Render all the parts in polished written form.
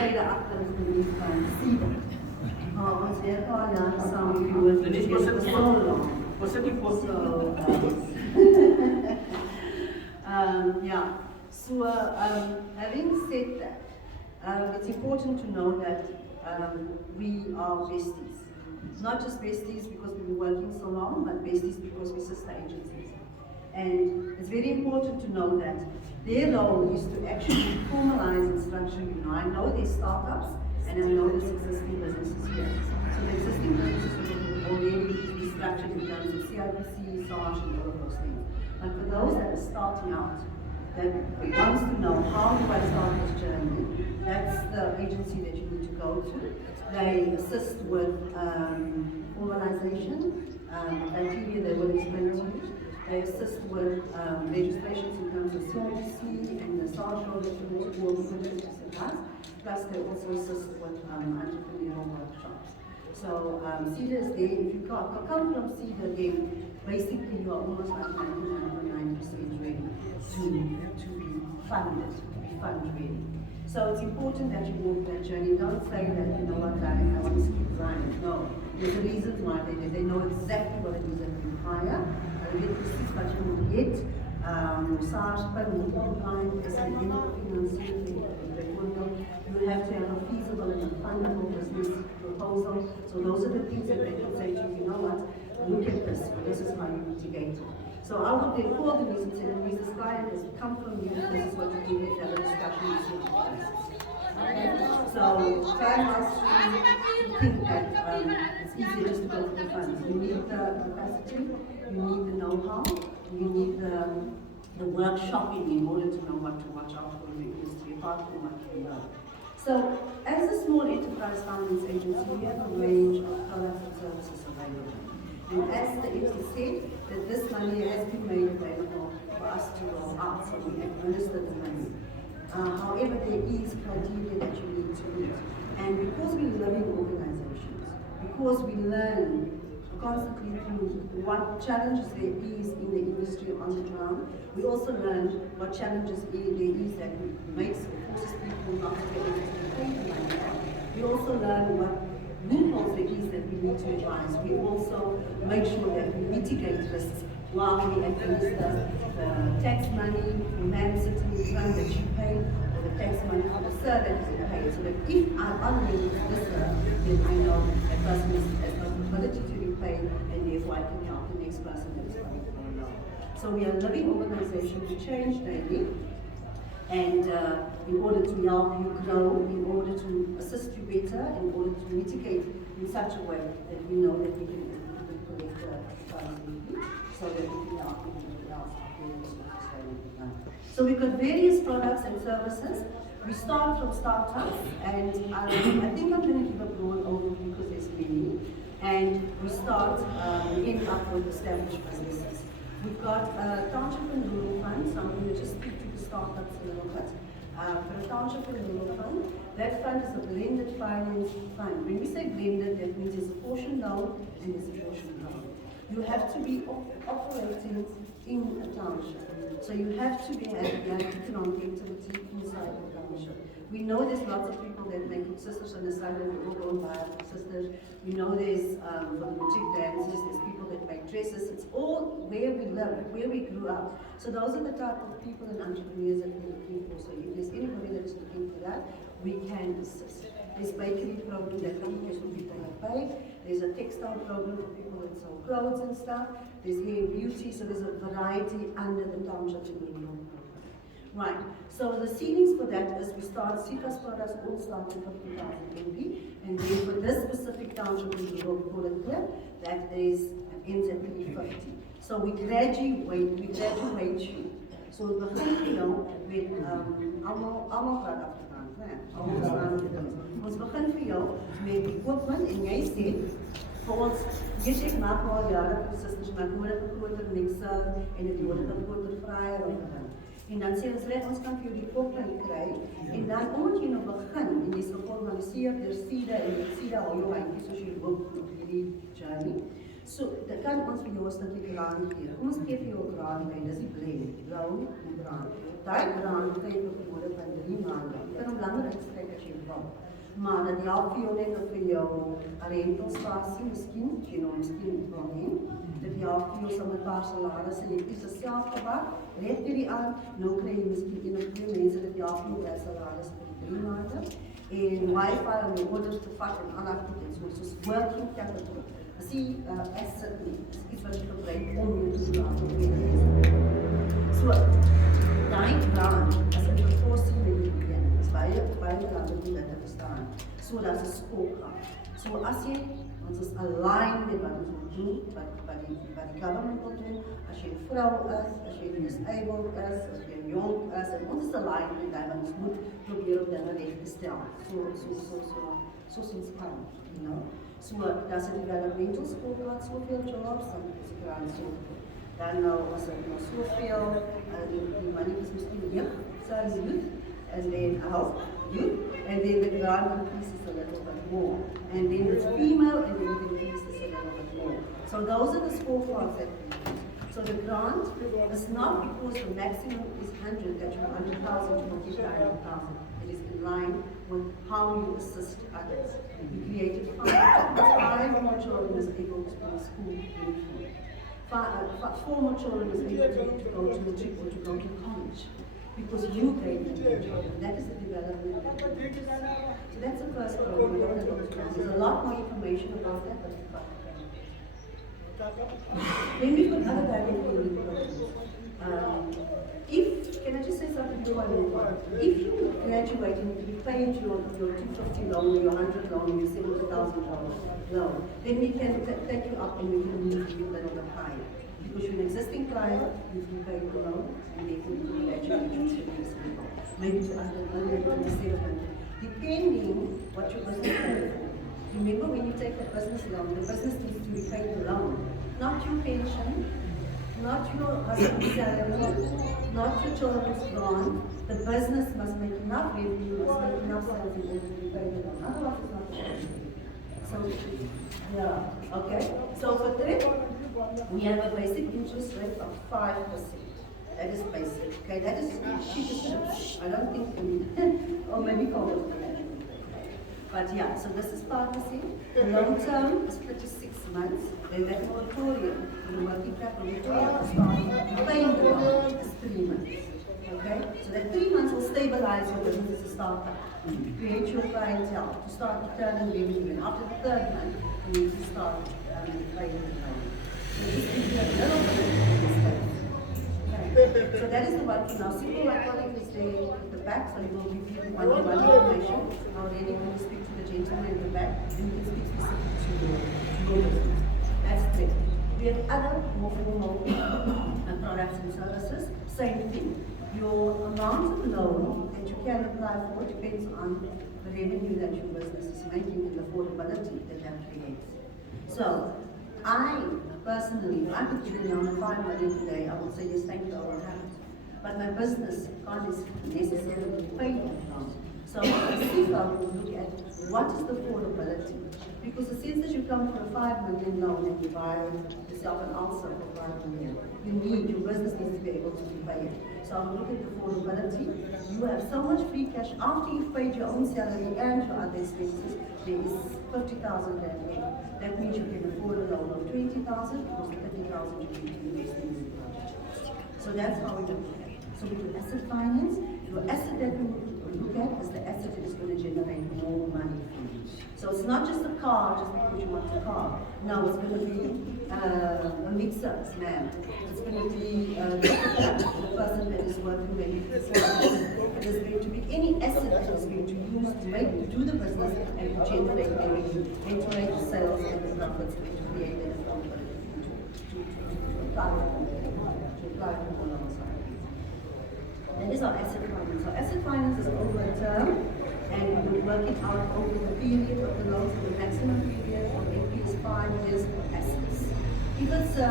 SEFA SEDA. Ons werk al jare saam met die having said that, it's important to know that we are besties. Not just besties because we've been working so long, but besties because we're sister agencies. And it's very important to know that their role is to actually formalize and structure. I know there's startups and I know there's existing businesses here. So the existing businesses will already be structured in terms of CIPC, SARS, and all of those things. But for those that are starting out, that wants to know how do I start this journey, that's the agency that you need to go to. They assist with formalization, criteria they will explain to you. They assist with registrations in terms of CIPC and the SARS role that you need to work with, plus they also assist with entrepreneurial workshops. So SEDA is there. If you come from SEDA, then basically you are almost like 99% ready to be fund ready. So it's important that you walk that journey. Don't say that, you know what, I want to skip Ryan. No, there's a reason why they know exactly what it is that you require. Get the six but you will get SARS, but you will find as an financiering. You have to have a feasible and a fundable business proposal. So those are the things that they can say to you, you know what, look at this is how you mitigate it. So I would then call the reason and say, this client has come from you, this is what you do, let's have a discussion and see what it is. Okay? So try not to think that it's easier just to go for the funds. You need the capacity, you need the know-how, you need the workshopping in order to know what to watch out for in the industry, apart from what you know. So, as a small enterprise finance agency, we have a range of products and services available. And as the entity said, that this money has been made available for us to roll out, so we administer the money. However, there is criteria that you need to meet. And because we live in organizations, because we learn constantly through what challenges there is in the industry on the ground, we also learn what challenges there is that makes forces people not to be able to pay the money. We also learn what loopholes there is that we need to advise. We also make sure that we mitigate risks while we administer the tax money for man sitting in front that you pay, or the tax money for the sir that is paid. So that if I'm unwilling to this sir, then I know that person has the ability to be paid, and therefore I can help the next person that is coming for a loan. So we are a living organization to change daily. And in order to help you grow, in order to assist you better, in order to mitigate in such a way that we know that we can collect the funds so that we can help everybody else. So we've got various products and services. We start from startups, and I think I'm going to give a broad overview because there's many. And we start end up with established businesses. We've got a township and rural fund, so I'm going to just speak to the startups a little bit. For a township and rural fund, that fund is a blended finance fund. When we say blended, that means there's a portion loan and there's a portion loan. You have to be operating in a township. So you have to have economic activity inside the township. We know there's lots of people that make sisters on the side and we all go and buy sisters. We know there's boutique dancers, there's people that make dresses. It's all where we live, where we grew up. So those are the type of people and entrepreneurs that we're looking for. So if there's anybody that is looking for that, we can assist. There's bakery program that comes for people that pay. There's a textile program for people that sell clothes and stuff. There's hair and beauty, so there's a variety under the township and rural program. Right, so the ceilings for that is we start, SEFA's products all start with 50,000 NP, and then for this specific township we will call it clear, that is ends at 350. So we graduate you. So we begin vir jou met allemaal praat Afrikaans, né? Almal verstaan dit. Ons begin vir jou met die koopman en jy sê vir ons, ek maak al jare vir sisters, maar nodig 'n groter mixer en 'n nodige groter fryer of wat. En dan sê ons reg, ons kan vir jou die koopman kry en dan omdat jy nou begin en jy is geformaliseer deur SEDA en SEDA hou jou eintlik soos jy loop op hierdie journey. So, dat kan ons vir jou 'n stukkie graan gee. Kom ons gee vir jou 'n graan by, dis die blend, blou en graan. Daai graan kry jy vir nodig van 3 maande. Jy kan hom langer uitstrek as jy wil. wil. Maar dat help vir jou net vir jou rentelspasie, miskien, jy nou miskien wil hê. Dit help vir jou om 'n paar salarisse en jy kies self gebak, red hierdie aan, nou kry jy miskien 1 of 2 mense dit help vir jou salaris vir die 3 maande. En wifi om jou orders te vat en al daai goed en soos working capital. As jy asset needs, iets wat jy gebruik om jou te doen. So, daai grant, as ek dit voorsien met die begin, is baie belangrik om dit te verstaan. So, dat is 'n scorecard. So, as jy, ons is aligned met wat ons moet doen, wat die government wil doen, as jy 'n vrou is, as jy disabled is, as jy jong is, en ons is aligned met dat, want ons moet probeer om dinge reg te stel. So soms kan, you know. So, dat is 'n developmental scorecard, soveel jobs, dan is die grant soveel. Dan nou was er nog zoveel, die money is misschien youth, and then youth, and then the grant increases a little bit more. And then it's female, and then it increases a little bit more. So those are the scorecards that we use. So the grant is not because the maximum is 100, that you're 100,000, you will give 100,000. It is in line with how you assist others. We created 5 more children is able to go to school uniform. 4 more children is able to go to matric or to go to college because you gave them the job. That is the development. So that's the first program. There's a lot more information about that, but then we've got other direct lending programs. Can I just say something before I move on? If you graduate and you paid your 250 loan, your 100 loan, your 70,000 loan, then we can take you up and we can move you a little bit higher. Because you're an existing client, you can pay the loan, and therefore you can graduate to the next level. Maybe to 100 instead of 100. Depending what your business can afford. Remember, when you take a business loan, the business needs to repay the loan, not your pension, not your husband's salary, not your children's grant. The business must make enough revenue, must make enough sales in order to repay the loan. Otherwise, it's not possible. So, yeah, okay. So for TRIP, we have a basic interest rate of 5%. That is basic. Okay, that is cheapest. I don't think we or maybe call it. But yeah, so this is 5%. The long term is 36 months. Then that moratorium, the working capital moratorium is starting paying the loan is 3 months. Okay, so that 3 months will stabilize your business as a startup. Create your clientele to start returning revenue. And after the 3rd month, you need to start paying the loan. So this gives you a little bit of space. Okay. So that is the one for now. Simple, my colleague is there at the back, so he will give you one-to-one information. Already when you speak to the gentleman in the back, and you can speak specifically to your business. That's it. We have other more formal products and services. Same thing. Your amount of loan that you can apply for depends on the revenue that your business is making and the affordability that creates. So, I personally, if I could give you a 5 million today, I would say yes, thank you, I will have it. But my business can't necessarily pay that loan. So SEFA will look at what is the affordability. Because the sense that you come for a 5 million loan and you buy yourself an ulcer for 5 million, your business needs to be able to repay it. So I'll look at the affordability. You have so much free cash after you've paid your own salary and your other expenses, there is 50,000 rand left. That means you can afford a loan of 20,000 because the 30,000 you need to invest in the project. So that's how we do it. So we do asset finance. Your asset that we look at is the asset that is going to generate more money for you. So it's not just a car just because you want a car. No, it's going to be a mixer, man. It's going to be the person that is working maybe for it is going to be any asset that is going to use to do the business and to generate revenue, generate the sales and the profits and to create that affordability to apply for alongside. That is our asset finance. So asset finance is over a term, and we will work it out over the period of the loan, so the maximum period of AP is 5 years for assets. If it's a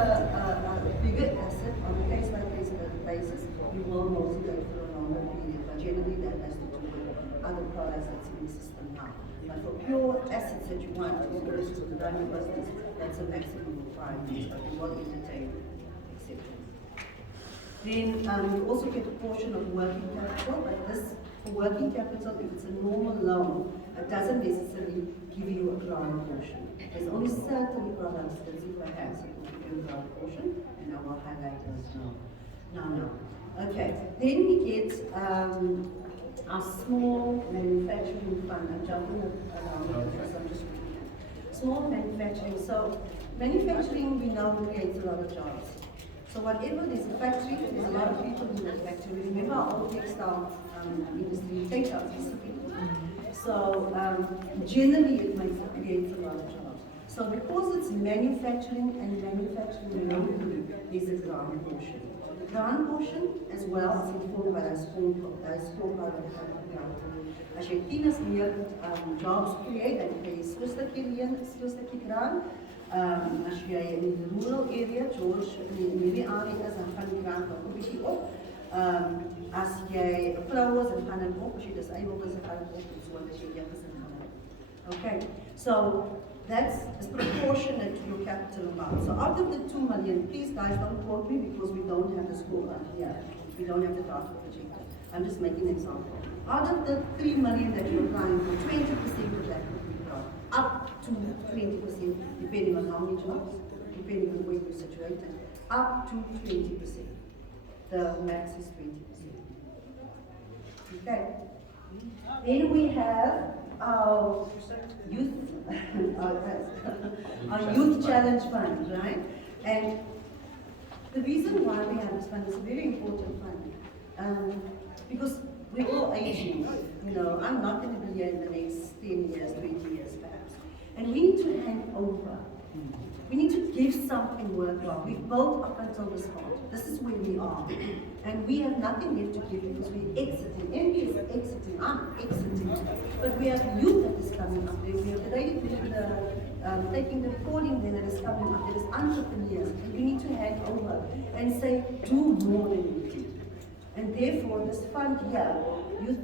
bigger asset on a case-by-case basis, we will motivate for a longer period, but generally that has to do with other products that's in the system now. But for pure assets that you want to run your business, that's a maximum of 5 years, but we will entertain exceptions. Then you also get a portion of working capital, but this For working capital, if it's a normal loan, it doesn't necessarily give you a grant portion. There's only certain products that SEFA has that will give you a grant portion, and I will highlight those now. Okay, then we get our small manufacturing fund. I'm jumping around because I'm just looking at small manufacturing. So manufacturing, we know, creates a lot of jobs. So whatever there's a factory, there's a lot of people in that factory. Remember our old textile industry, textile specifically. So generally it creates a lot of jobs. So because it's manufacturing and manufacturing locally, there's a grant portion. The grant portion as well is informed by the scorecard of the grant. As jy 10 is meer jobs create, dan kry jy so 'n stukkie grant. As jy in die rural area, George, in die area is, dan gaan die grant nog 'n bietjie op. As jy 'n vrou is, dan gaan dit op. As jy dis eie is, dan gaan dit op. So as jy is, dan gaan dit. Okay, so that's proportionate to your capital amount. So out of the 2 million, please guys don't quote me because we don't have the scorecard here. We don't have the data projector. I'm just making an example. Out of the 3 million that you're applying for, 20% of that would be brought up to 20%, depending on how many jobs, depending on where you're situated, up to 20%. The max is 20%. Okay. Then we have our youth, our youth challenge fund, right? And the reason why we have this fund is a very important fund, because we're all aging. You know, I'm not going to be here in the next 10 years, 20 years perhaps. And we need to hand over. We need to give something worthwhile. We've built up until this point. This is where we are. And we have nothing left to give because we're exiting. NB is exiting. I'm exiting. But we have youth that is coming up there. We have the lady taking the recording there that is coming up. There is entrepreneurs. And we need to hand over and say, do more than we did. And therefore, this fund here, Youth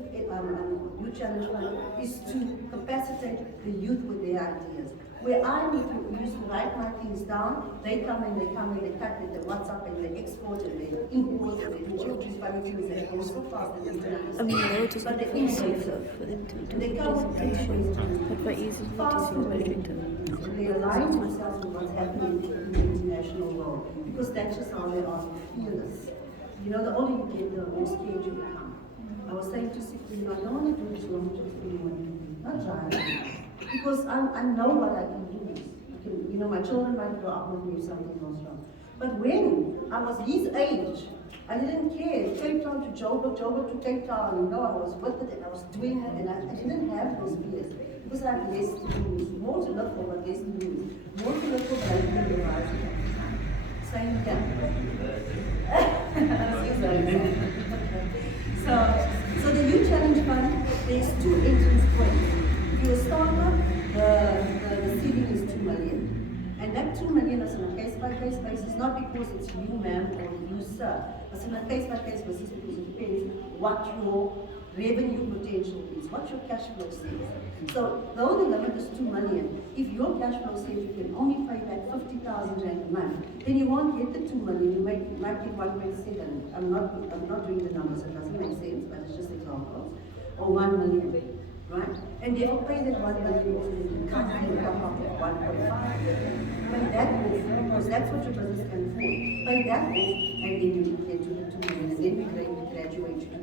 Challenge Fund, is to capacitate the youth with their ideas. Where I need to use to write my things down, they come and they cut it, they WhatsApp and they export and they import and they do all these funny things that go so fast that they don't understand. I mean, I just but want they to safer for them to do they the come with presentation, but by using the restrictor. they align themselves with what's happening in the international world, because that's just how they are fearless. You know, the older you get, the more scared you become. I was saying to Sikri, I don't want to do this long just for anyone, not trying. Because I know what I can do. You know, my children might grow up with me if something goes wrong. But when I was his age, I didn't care. Cape Town to Joburg to Cape Town, you know, I was with it and I was doing it, and I didn't have those fears. Because I had less to lose. More to live for, but less to lose. More to live for, but I didn't realize it. Same again. So the Youth Challenge Fund, there's 2 entrance points. If you're a startup, the ceiling is 2 million. And that 2 million is on a case-by-case basis, not because it's you, ma'am, or you, sir. It's on a case-by-case basis because it depends what your revenue potential is, what your cash flow says. So though the limit is 2 million, if your cash flow says you can only pay back 50,000 rand a month, then you won't get the 2 million, you might get 1.7. I'm not doing the numbers, it doesn't make sense, but it's just examples. Or 1 million, right? And they will pay that 1 million, come up with 1.5. Pay that off, because that's what your business can afford. Pay that off, and then you get to the 2 million, and then we graduate to the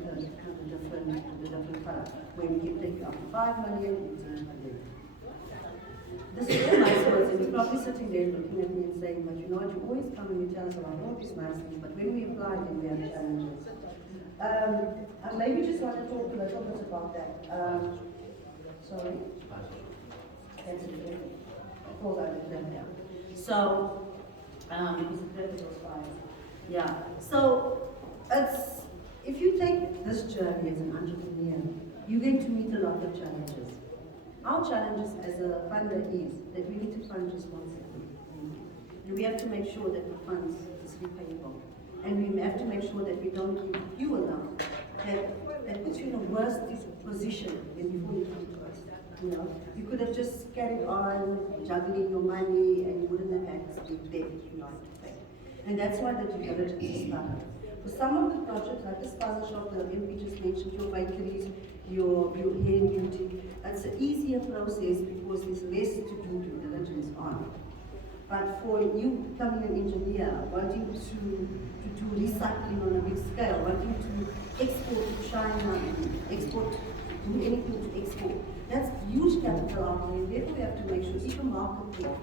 different color, where we can take you up to 5 million, and 10 million. This is all nice words, and you're probably sitting there looking at me and saying, but you know what, you always come and you tell us about all these nice things, but when we apply, then we have challenges. I maybe just want to talk a little bit about that. Sorry? That's it. Of course I did that down. So, because the purpose was fine. Yeah. So, if you take this journey as an entrepreneur, you're going to meet a lot of challenges. Our challenges as a funder is that we need to fund responsibly. And we have to make sure that the funds is repayable. And we have to make sure that we don't give you a loan that puts you in a worse position than before you come to us. You know, you could have just carried on juggling your money and you wouldn't have had this big debt you know to pay. And that's why the due diligence is started. For some of the projects, like the spice shop, the MP just mentioned, your bakeries, your hair and beauty, it's an easier process because there's less to do due diligence on. But for you becoming an engineer, wanting to do recycling on a big scale, wanting to export to China, do anything to export, that's huge capital outlay, and therefore we have to make sure it's a market there.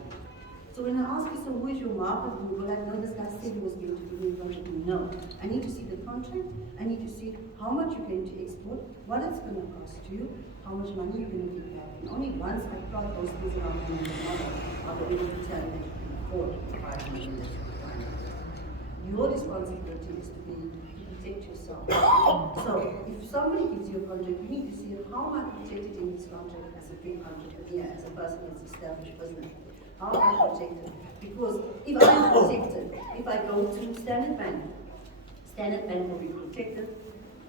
So when I ask you, so who is your market group? Well, I know this guy said he was going to give me a project. No. I need to see the contract. I need to see how much you're going to export, what it's going to cost you, how much money you're going to get back. And only once I plot those things around in the model, I'll be able to tell you that you can afford 5 million. Your responsibility is to protect yourself. So if somebody gives you a contract, you need to see how am I protected in this contract as a big entrepreneur, as a person that's established business. How am I protected? Because if I'm protected, if I go to Standard Bank will be protected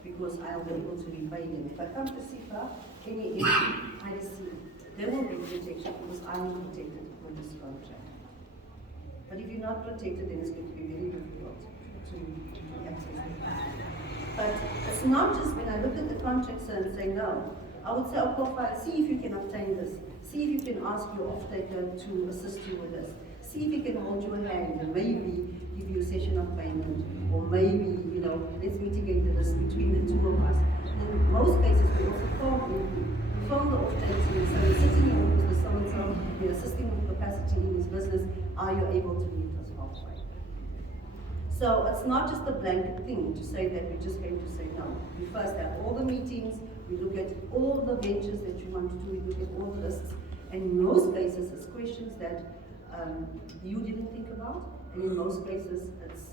because I'll be able to repay them. If I come to SEFA, any IDC, they will be protected because I'm protected with this contract. But if you're not protected, then it's going to be very difficult to access it. But it's not just when I look at the contract and say no. I would say, okay, see if you can obtain this. See if you can ask your off-taker to assist you with this. See if he can hold your hand and maybe give you a session of payment, or maybe, let's mitigate the risk between the two of us. And in most cases, we also phone the off-taker, so you're sitting in with so-and-so, you're assisting with capacity in his business, are you able to meet us halfway? So it's not just a blanket thing to say that we're just going to say no. We first have all the meetings, we look at all the ventures that you want to do, we look at all the risks, and in most cases it's questions that you didn't think about, and in most cases it's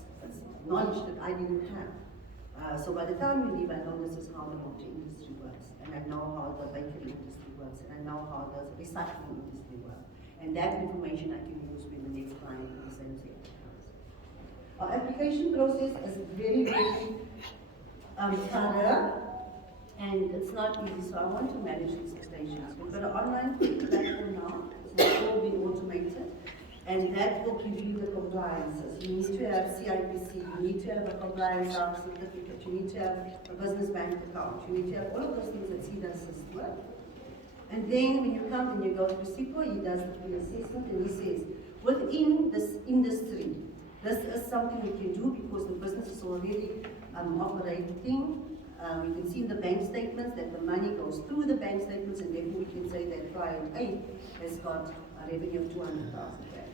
knowledge that I didn't have. So by the time you leave, I know this is how the water industry works, and I know how the bakery industry works, and I know how the recycling industry works. And that information I can use with the next client in the same sector. Our application process is very, very thorough, and it's not easy, so I want to manage these expectations. We've got an online platform now, so it's all been automated, and that will give you the compliances. You need to have CIPC, you need to have a compliance certificate, you need to have a business bank account, you need to have all of those things that SEDA assists with. And then when you come and you go to SEPA, he does the pre-assessment and he says, within this industry, this is something we can do because the business is already operating. We can see in the bank statements that the money goes through the bank statements, and therefore we can say that client A has got a revenue of 200,000 rand.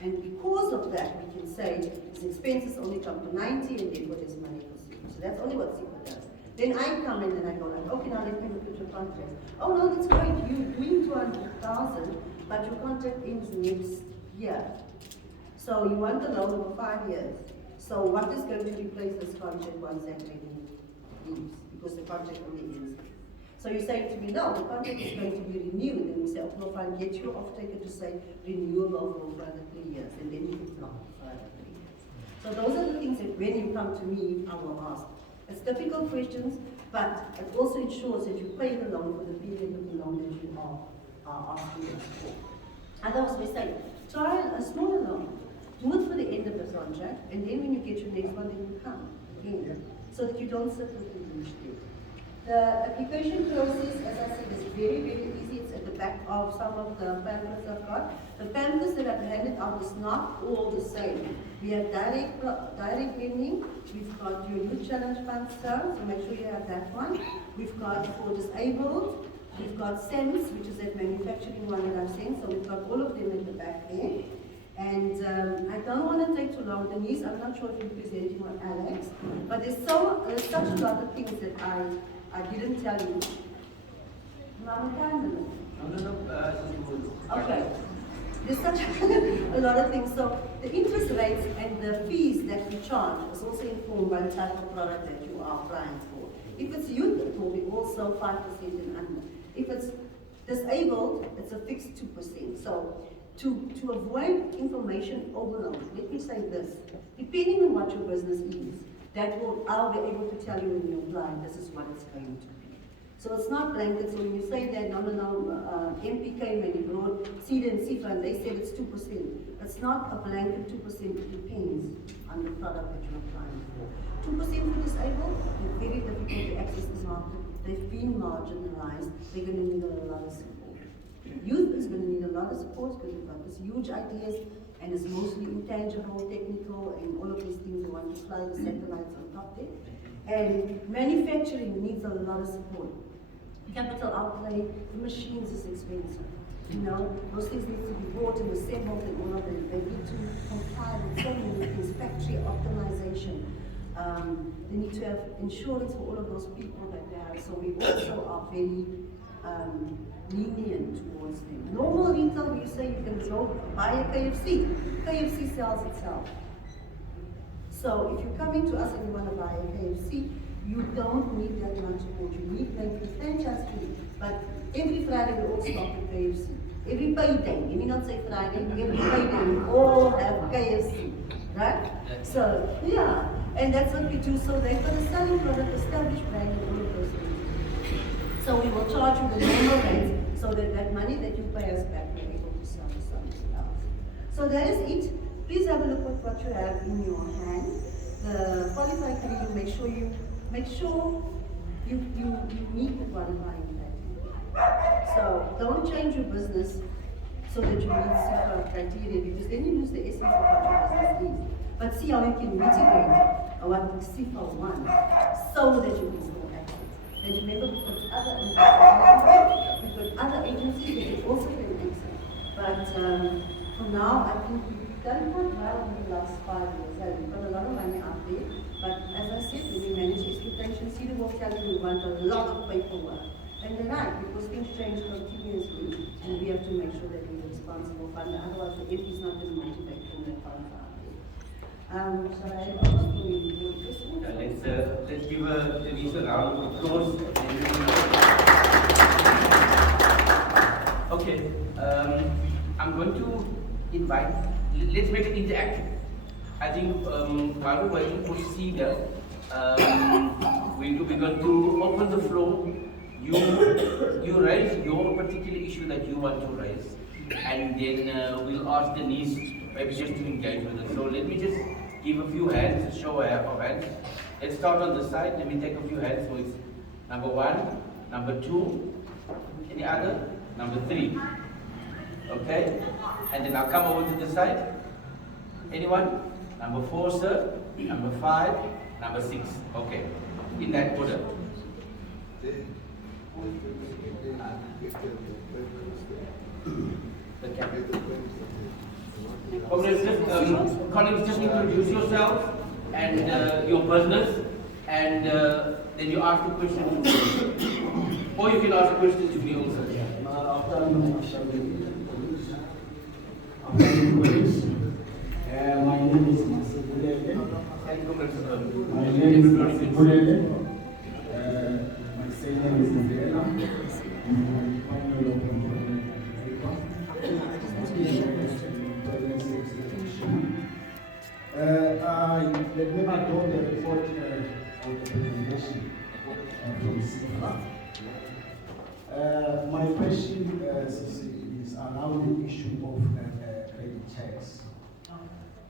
And because of that, we can say his expenses only come to 90, and therefore there's money for SEPA. So that's only what SEPA does. Then I come in and I go like, okay, now let me look at your contract. Oh no, that's great. You're doing 200,000, but your contract ends next year. So you want the loan for 5 years. So what is going to replace this contract once that revenue leaves? Because the contract only ends. So you say to me, no, the contract is going to be renewed. And we say, okay, fine, get your off-taker to say renewable for further 3 years. And then you can lock further 3 years. So those are the things that when you come to me, I will ask. It's difficult questions, but it also ensures that you pay the loan for the period of the loan that you are asking us for. Otherwise, we say, try a smaller loan. Do it for the end of the contract, and then when you get your next one, then you come again, so that you don't sit with the huge debt. The application process, as I said, is very, very easy. It's at the back of some of the pamphlets I've got. The pamphlets that I've handed out is not all the same. We have direct lending. We've got your youth challenge fund so make sure you have that one. We've got for disabled. We've got SEMS, which is that manufacturing one that I've sent. So we've got all of them at the back there. And I don't want to take too long. Denise, I'm not sure if you're presenting or Alex, but there's such a lot of things that I didn't tell you. Okay. There's such a lot of things. So the interest rates and the fees that we charge is also informed by the type of product that you are applying for. If it's youth, it will be also 5% and under. If it's disabled, it's a fixed 2%. So to avoid information overload, let me say this. Depending on what your business is, I'll be able to tell you when you apply, this is what it's going to be. So it's not blanket, so when you say that, no, MP came and he brought SEDA and SEFA and they said it's 2%. It's not a blanket 2%, it depends on the product that you're applying for. 2% for disabled, it's very difficult to access this market. They've been marginalized, they're going to need a lot of support. Youth is going to need a lot of support because we've got this huge ideas and it's mostly intangible, technical, and all of these things. We want to fly the satellites on top there. And manufacturing needs a lot of support. Capital outlay, the machines is expensive. You know, those things need to be bought and assembled and all of them. They need to comply with so many things, factory optimization. They need to have insurance for all of those people that they have. So we also are very lenient towards them. Normal retail, you say you can go buy a KFC. KFC sells itself. So if you're coming to us and you want to buy a KFC, you don't need that much support. You need maybe franchise fee. But every Friday we all stop at KFC. Every payday, let me not say Friday, every payday we all have KFC. Right? So, yeah. And that's what we do. So they've got a selling product, established brand, and all of those things. So we will charge you the normal rates so that that money that you pay us back, we're able to sell to something else. So that is it. Please have a look at what you have in your hand. The qualified cream, make sure you meet the qualifying criteria. So don't change your business so that you meet SEFA criteria, because then you lose the essence of what your business is. But see how you can mitigate what SEFA wants so that you can still access. And remember, we've got other agencies that you also can access. But for now, I think we've done quite well in the last 5 years. We've got a lot of money out there. But as I said, when we manage expectations, SEDA will tell you we want a lot of paperwork. And they're right, because things change continuously. And we have to make sure that we're responsible for it. Otherwise, the MP is not going to motivate them to come out there. Shall I ask you let's give Denise a round of applause. Okay, I'm going to invite, let's make it interactive. I think while we're waiting for SEDA, we're going to open the floor. You raise your particular issue that you want to raise, and then we'll ask Denise maybe just to engage with us. So let me just give a few hands, show of hands. Let's start on the side. Let me take a few hands. So it's number 1, number 2, any other? Number 3. Okay? And then I'll come over to the side. Anyone? Number 4, sir. Number 5. Number 6. Okay. In that order. Colleagues, just introduce yourself and your business, and then you ask the question to me. Or you can ask a question to me also. My name is Masibulele. My name is Masibulele. My surname is Ndela. Let me adopt the report of the presentation from SEFA. My question is around the issue of credit checks.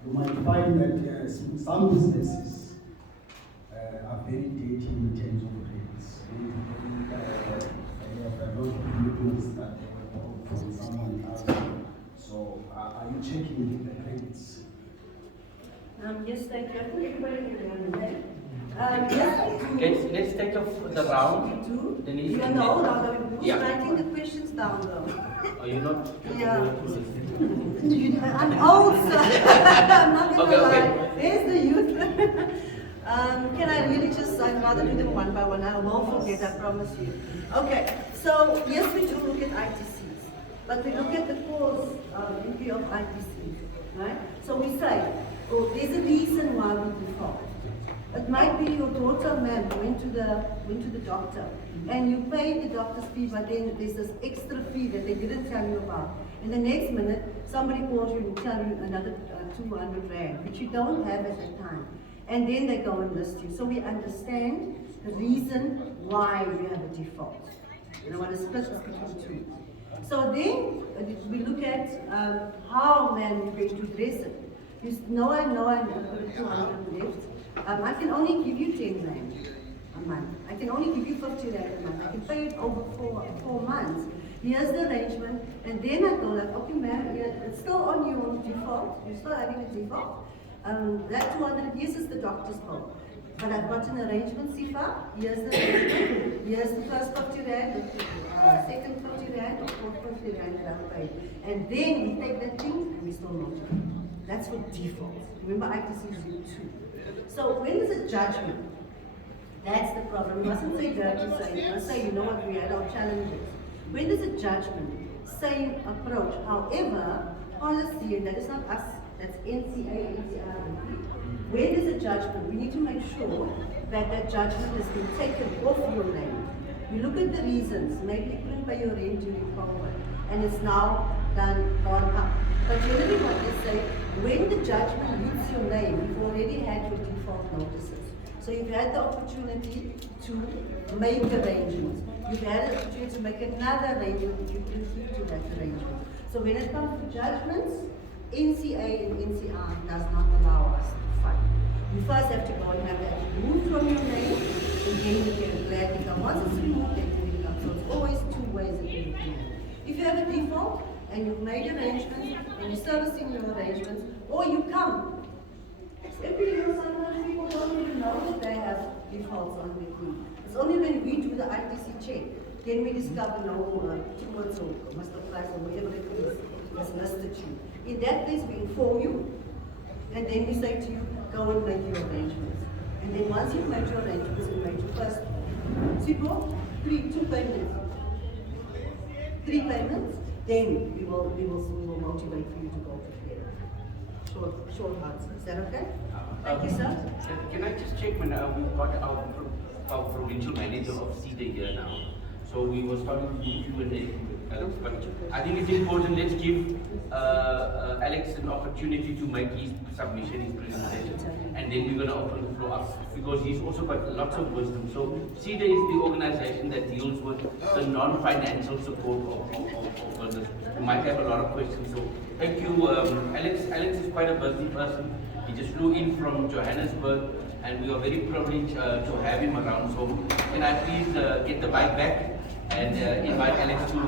You might find that some businesses are very dirty in terms of credits. They have a lot of bills that they were bought from someone else. So are you checking the credits? Yes, thank you. I think everybody can Let's take off the round. You do? Denise, You want the whole round? Yeah. Writing the questions down though. Are you not? Yeah. I'm old, sir. I'm not going to lie. There's the youth. Can I really just, I'd rather do them one by one. I won't forget, I promise you. Okay, so yes, we do look at ITCs, but we look at the cause of ITCs, right? So we say, oh, there's a reason why we default. It might be your daughter, ma'am, went to the doctor, and you paid the doctor's fee, but then there's this extra fee that they didn't tell you about. In the next minute, somebody calls you and tells you another 200 rand, which you don't have at that time. And then they go and list you. So we understand the reason why you have a default. And I want to split this between two. So then we look at how man we're going to address it. You know I've got 200 left. I can only give you 10 rand a month. I can only give you 50 rand a month. I can pay it over 4 months. Here's the arrangement, and then I go like, okay, man, it's still on your default. You're still having a default. That 200, yes, is the doctor's bill. But I've got an arrangement, SEFA. Here's the arrangement. Here's the first 50 rand, second 50 rand, or fourth 50 rand that I've paid. And then we take that thing and we still notify. That's for default. Remember, ITC is 2. So when there's a judgment, that's the problem. We mustn't say dirty saying. We must say, you know what, we had our challenges. When there's a judgment, same approach. However, policy, and that is not us, that's NCA, NCR. When there's a judgment, we need to make sure that that judgment has been taken off your name. You look at the reasons. Maybe you couldn't pay your rent during COVID, and it's now gone up. But generally what they say, when the judgment reads your name, you've already had your default notices. So you've had the opportunity to make arrangements. You've had the opportunity to make another arrangement if you couldn't keep to that arrangement. So when it comes to judgments, NCA and NCR does not allow us to fight. You first have to go and have that removed from your name, and then you can gladly come. Once it's removed, then you can come. So it's always 2 ways that you can. If you have a default, and you've made arrangements, and you're servicing your arrangements, or you come. Sometimes people don't even know that they have defaults on their fee. It's only when we do the ITC check, then we discover no, towards or master price or whatever it is, has listed you. In that case, we inform you, and then we say to you, go and make your arrangements. And then once you've made your arrangements, you make your first, 2 payments. 3 payments. Then we will motivate for you to go to fair. Short answer. Is that okay? Thank you, sir. Can I just check when we've got our provincial manager of SEDA here now? So we were starting to do Q&A, but I think it's important. Let's give Alex an opportunity to make his submission, his presentation, and then we're going to open the floor up because he's also got lots of wisdom. So SEDA is the organization that deals with the non-financial support of business. You might have a lot of questions. So thank you, Alex. Alex is quite a busy person. He just flew in from Johannesburg, and we are very privileged to have him around. So can I please get the mic back and invite Alex to...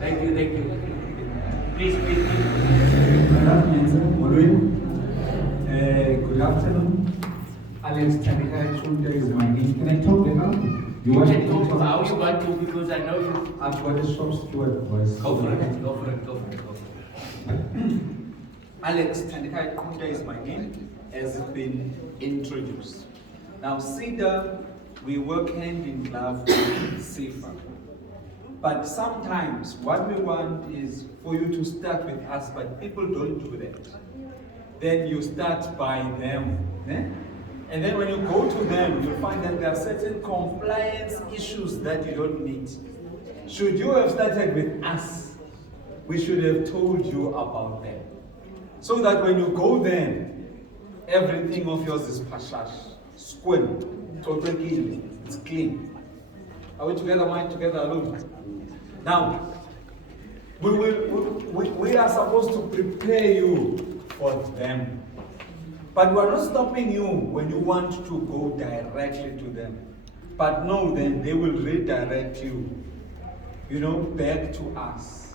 Thank you. Please. Good afternoon. Alex Tanika is my name. Can I talk now? You can talk to how you want to, because I know you... I've got a short steward voice. Go for it. Alex Tanika is my name, as it's been introduced. Now, SEDA, we work hand in glove with SEFA. But sometimes what we want is for you to start with us, but people don't do that. Then you start by them. And then when you go to them, you'll find that there are certain compliance issues that you don't meet. Should you have started with us, we should have told you about them. So that when you go there, everything of yours is pashash, square, totally, it's clean. Are we together, mind together alone? Now, we are supposed to prepare you for them. But we're not stopping you when you want to go directly to them. But no, then they will redirect you, back to us.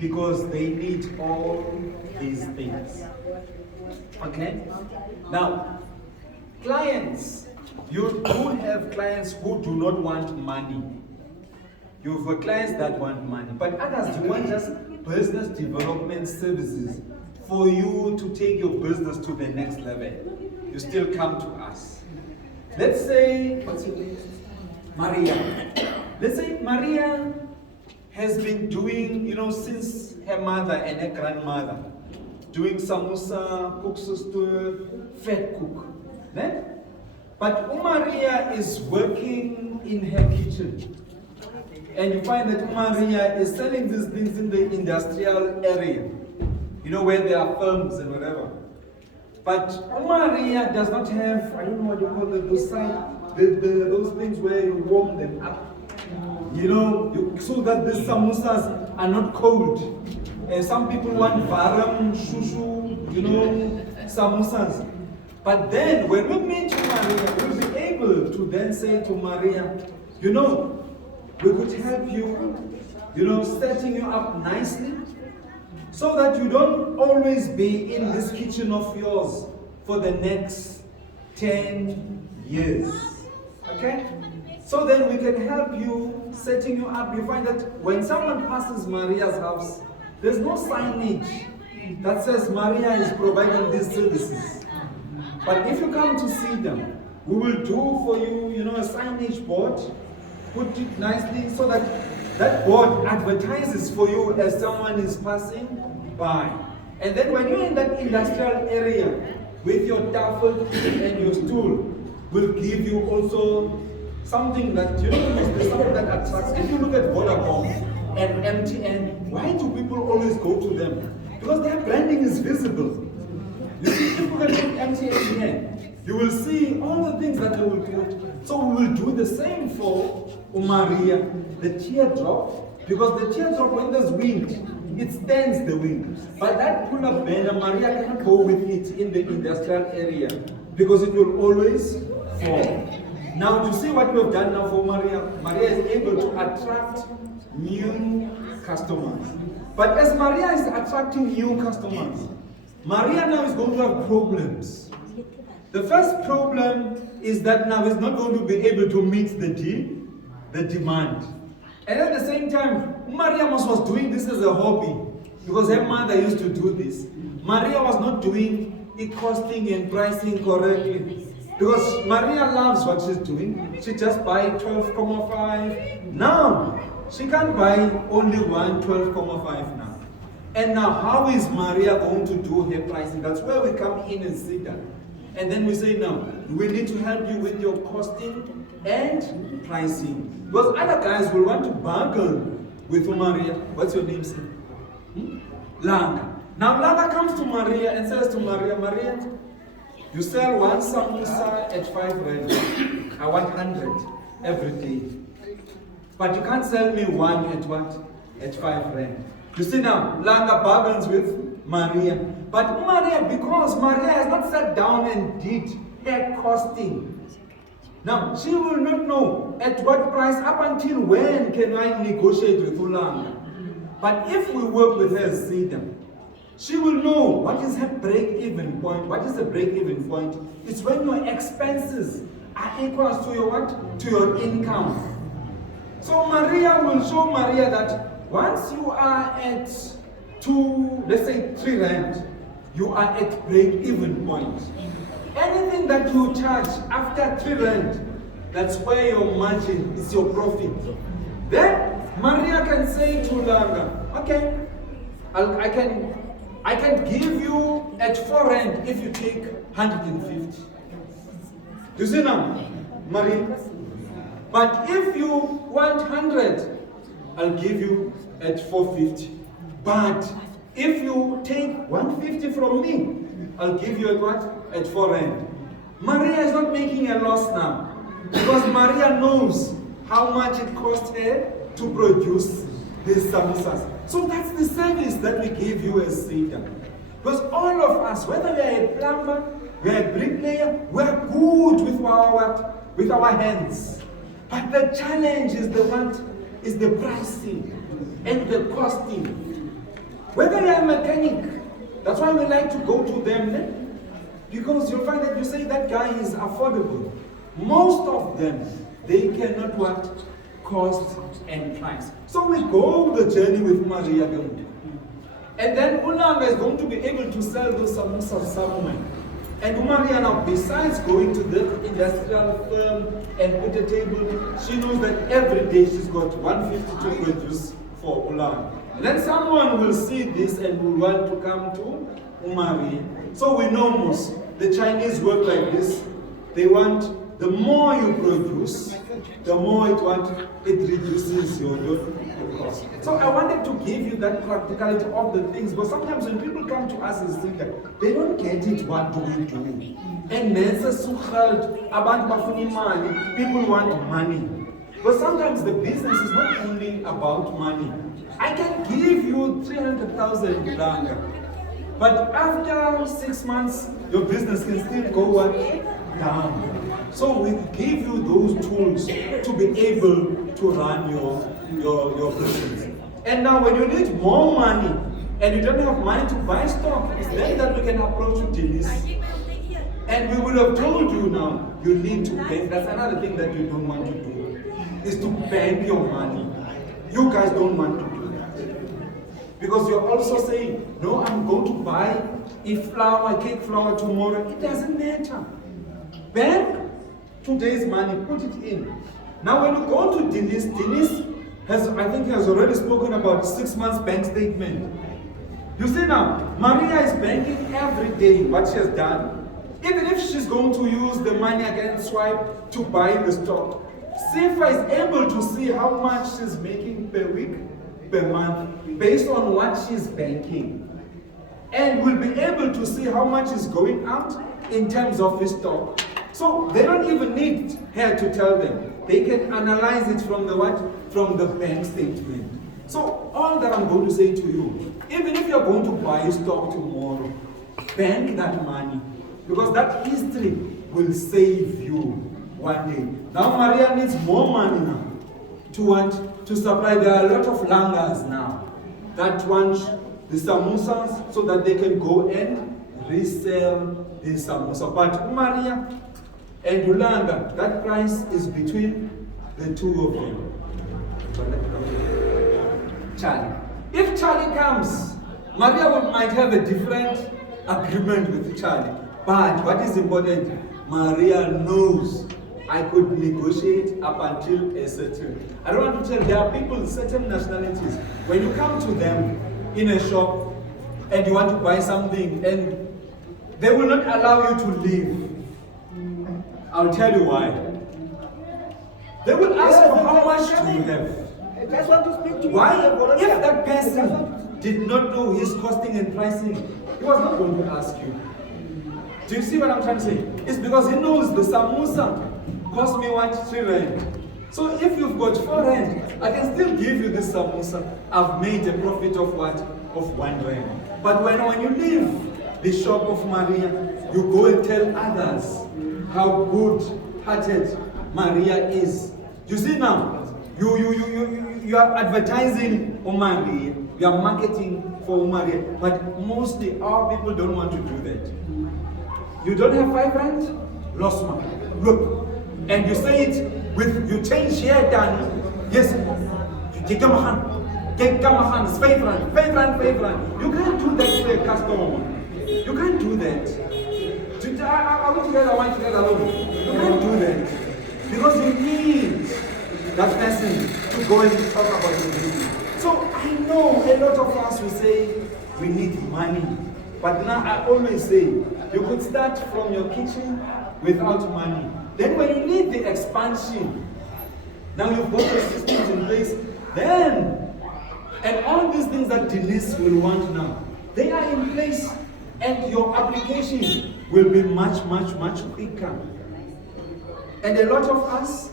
Because they need all these things. Okay? Now, clients, you do have clients who do not want money. You have clients that want money. But others, you want just business development services for you to take your business to the next level. You still come to us. Let's say, Maria. Let's say Maria has been doing, since her mother and her grandmother, doing samosa, koeksoestoor, fat cook. Ne? But Maria is working in her kitchen. And you find that Maria is selling these things in the industrial area, where there are firms and whatever. But Maria does not have, I don't know what you call them, those things where you warm them up. You know, so that the samosas are not cold. Some people want varam, shushu, you know, samosas. But then when we meet Maria, we'll be able to then say to Maria, you know, we could help you, you know, setting you up nicely so that you don't always be in this kitchen of yours for the next 10 years. Okay? So then we can help you setting you up. You find that when someone passes Maria's house, there's no signage that says Maria is providing these services. But if you come to see them, we will do for you, you know, a signage board, put it nicely so that that board advertises for you as someone is passing by. And then when you're in that industrial area with your tafel and your stool, we'll give you also something that, you know, there's something that attracts. If you look at Vodacom and MTN, why do people always go to them? Because their branding is visible. You see, if you look at MTN here, you will see all the things that they will put. So we will do the same for Maria, the teardrop, because the teardrop, when there's wind, it stands the wind. But that pull-up banner, Maria can't go with it in the industrial area because it will always fall. Now, to see what we've done now for Maria, Maria is able to attract new customers. But as Maria is attracting new customers, Maria now is going to have problems. The first problem is that now is not going to be able to meet the demand. And at the same time, Maria was doing this as a hobby because her mother used to do this. Maria was not doing it costing and pricing correctly because Maria loves what she's doing. She just buys 12.5. Now, she can't buy only one 12.5 now. And now, how is Maria going to do her pricing? That's where we come in and sit down. And then we say, no, we need to help you with your costing and pricing. Because other guys will want to bargain with Maria. What's your name, sir? Langa. Now Langa comes to Maria and says to Maria, Maria, you sell one samosa at 5 rand. I want 100 every day. But you can't sell me one at what? At 5 rand. You see now, Langa bargains with Maria. But Maria, because Maria has not sat down and did her costing, now she will not know at what price, up until when can I negotiate with Langa. But if we work with her SEDA, she will know what is her break-even point. What is the break-even point? It's when your expenses are equal to your what? To your income. So Maria will show Maria that once you are at let's say 3 rand, you are at break-even point. Anything that you charge after 3 rand, that's where your margin is, your profit. Then Maria can say to Langa, okay, I can give you at 4 rand if you take 150. You see now, Maria? But if you want 100, I'll give you at 450. But if you take 150 from me, I'll give you at what? At 4 rand. Maria is not making a loss now. Because Maria knows how much it costs her to produce these samosas. So that's the service that we give you as SEDA. Because all of us, whether we are a plumber, we are a bricklayer, we are good with our hands. But the challenge is the pricing and the costing. Whether you are a mechanic, that's why we like to go to them, because you'll find that you say that guy is affordable. Most of them, they cannot what? Cost and price. So we go the journey with Maria. And then Ulanga is going to be able to sell those samosas somewhere. And Maria now, besides going to the industrial firm and put a table, she knows that every day she's got 150 to produce for Ulanga. And then someone will see this and will want to come to Maria. So we know most. The Chinese work like this. They want the more you produce, the more it reduces your cost. So I wanted to give you that practicality of the things, but sometimes when people come to us and think that they don't get it, what do we do? And people want money. But sometimes the business is not only about money. I can give you 300,000 rand, but after 6 months, your business can still go down. So we give you those tools to be able to run your business. And now when you need more money and you don't have money to buy stock, it's then that we can approach Knysna. And we would have told you now, you need to bank. That's another thing that you don't want to do, is to bank your money. You guys don't want to do that. Because you're also saying, no, I'm going to buy cake flour tomorrow. It doesn't matter. Bank today's money, put it in. Now when you go to Knysna has already spoken about 6 months bank statement. You see now, Maria is banking every day what she has done. Even if she's going to use the money again swipe to buy the stock, SEFA is able to see how much she's making per week, per month, based on what she's banking. And will be able to see how much is going out in terms of the stock. So they don't even need her to tell them. They can analyze it from the what? From the bank statement. So all that I'm going to say to you, even if you're going to buy stock tomorrow, bank that money. Because that history will save you one day. Now Maria needs more money now to supply. There are a lot of langas now that want the samosas so that they can go and resell the samosa. But Maria and Ulanga, that price is between the two of them. Charlie. If Charlie comes, Maria might have a different agreement with Charlie. But what is important, Maria knows I could negotiate up until a certain. I don't want to tell, there are people, certain nationalities, when you come to them in a shop and you want to buy something and they will not allow you to leave. I'll tell you why. They will ask you how much do you have. I just want to speak to you. Why? If that person did not know his costing and pricing, he was not going to ask you. Do you see what I'm trying to say? It's because he knows the samosa cost me what? 3 rand. So if you've got 4 rand, I can still give you this samosa. I've made a profit of what? Of 1 rand. But when you leave the shop of Maria, you go and tell others how good-hearted Maria is. You see now, you are advertising for Maria, you are marketing for Maria, but mostly our people don't want to do that. You don't have 5 rand? Lost money. Look. And you say it with, you change here, done. Yes. You take a hand. Take a hand. It's 5 rand. 5 rand, 5 rand. You can't do that to a customer. You can't do that. I want to get alone. You can't do that. Because you need that person to go and talk about the business. So I know a lot of us will say we need money. But now I always say, you could start from your kitchen without money. Then when you need the expansion, now you've got the systems in place, then, and all these things that Knysna will want now, they are in place, and your application will be much, much, much quicker. And a lot of us,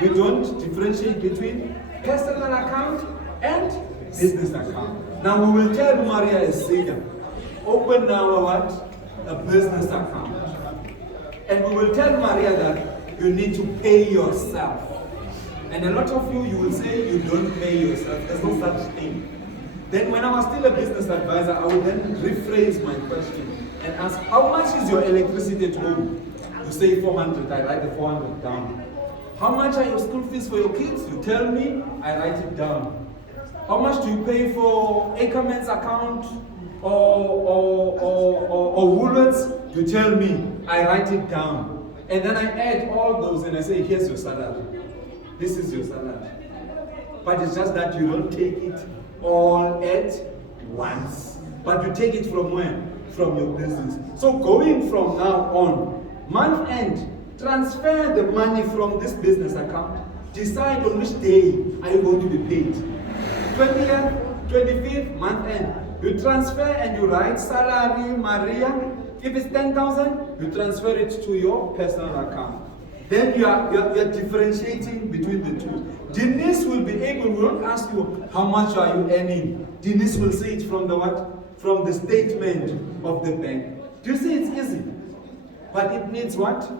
we don't differentiate between personal account and business account. Now we will tell Maria SEDA, open now what? A business account. And we will tell Maria that you need to pay yourself. And a lot of you will say you don't pay yourself. There's no such thing. Then when I was still a business advisor, I would then rephrase my question and ask, how much is your electricity at home? You say 400, I write the 400 down. How much are your school fees for your kids? You tell me, I write it down. How much do you pay for Ackerman's account or Woolworths? You tell me, I write it down. And then I add all those and I say, here's your salary. This is your salary. But it's just that you don't take it all at once. But you take it from where? From your business. So going from now on, month end, transfer the money from this business account, decide on which day are you going to be paid. 20th, 25th, month end. You transfer and you write salary, Maria. If it's 10,000, you transfer it to your personal account. Then you are differentiating between the two. Denise will be able, we won't ask you how much are you earning. Denise will see it from the what? From the statement of the bank. Do you see it's easy? But it needs what?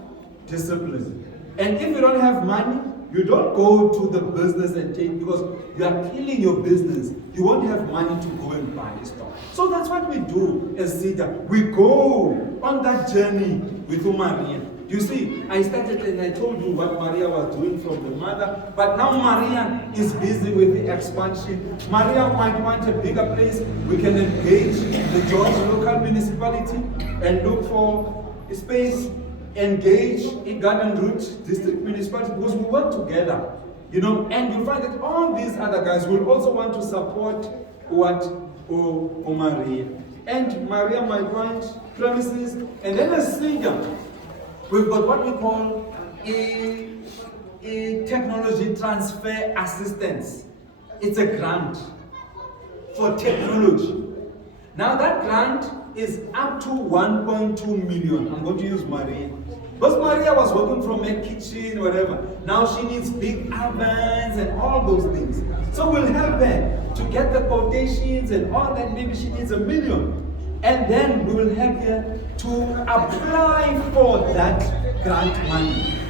Discipline. And if you don't have money, you don't go to the business and take, because you are killing your business. You won't have money to go and buy stuff. So that's what we do as SEDA. We go on that journey with Maria. You see, I started and I told you what Maria was doing from the mother, but now Maria is busy with the expansion. Maria might want a bigger place. We can engage the George local municipality and look for a space, engage in Garden Route district municipality, because we work together, you know, and you find that all these other guys will also want to support what Maria. And Maria might want premises, and then as SEDA, we've got what we call a technology transfer assistance. It's a grant for technology. Now that grant is up to 1.2 million. I'm going to use Maria. Because Maria was working from a kitchen, whatever. Now she needs big ovens and all those things. So we'll help her to get the quotations and all that. Maybe she needs $1 million. And then we will help her to apply for that grant money.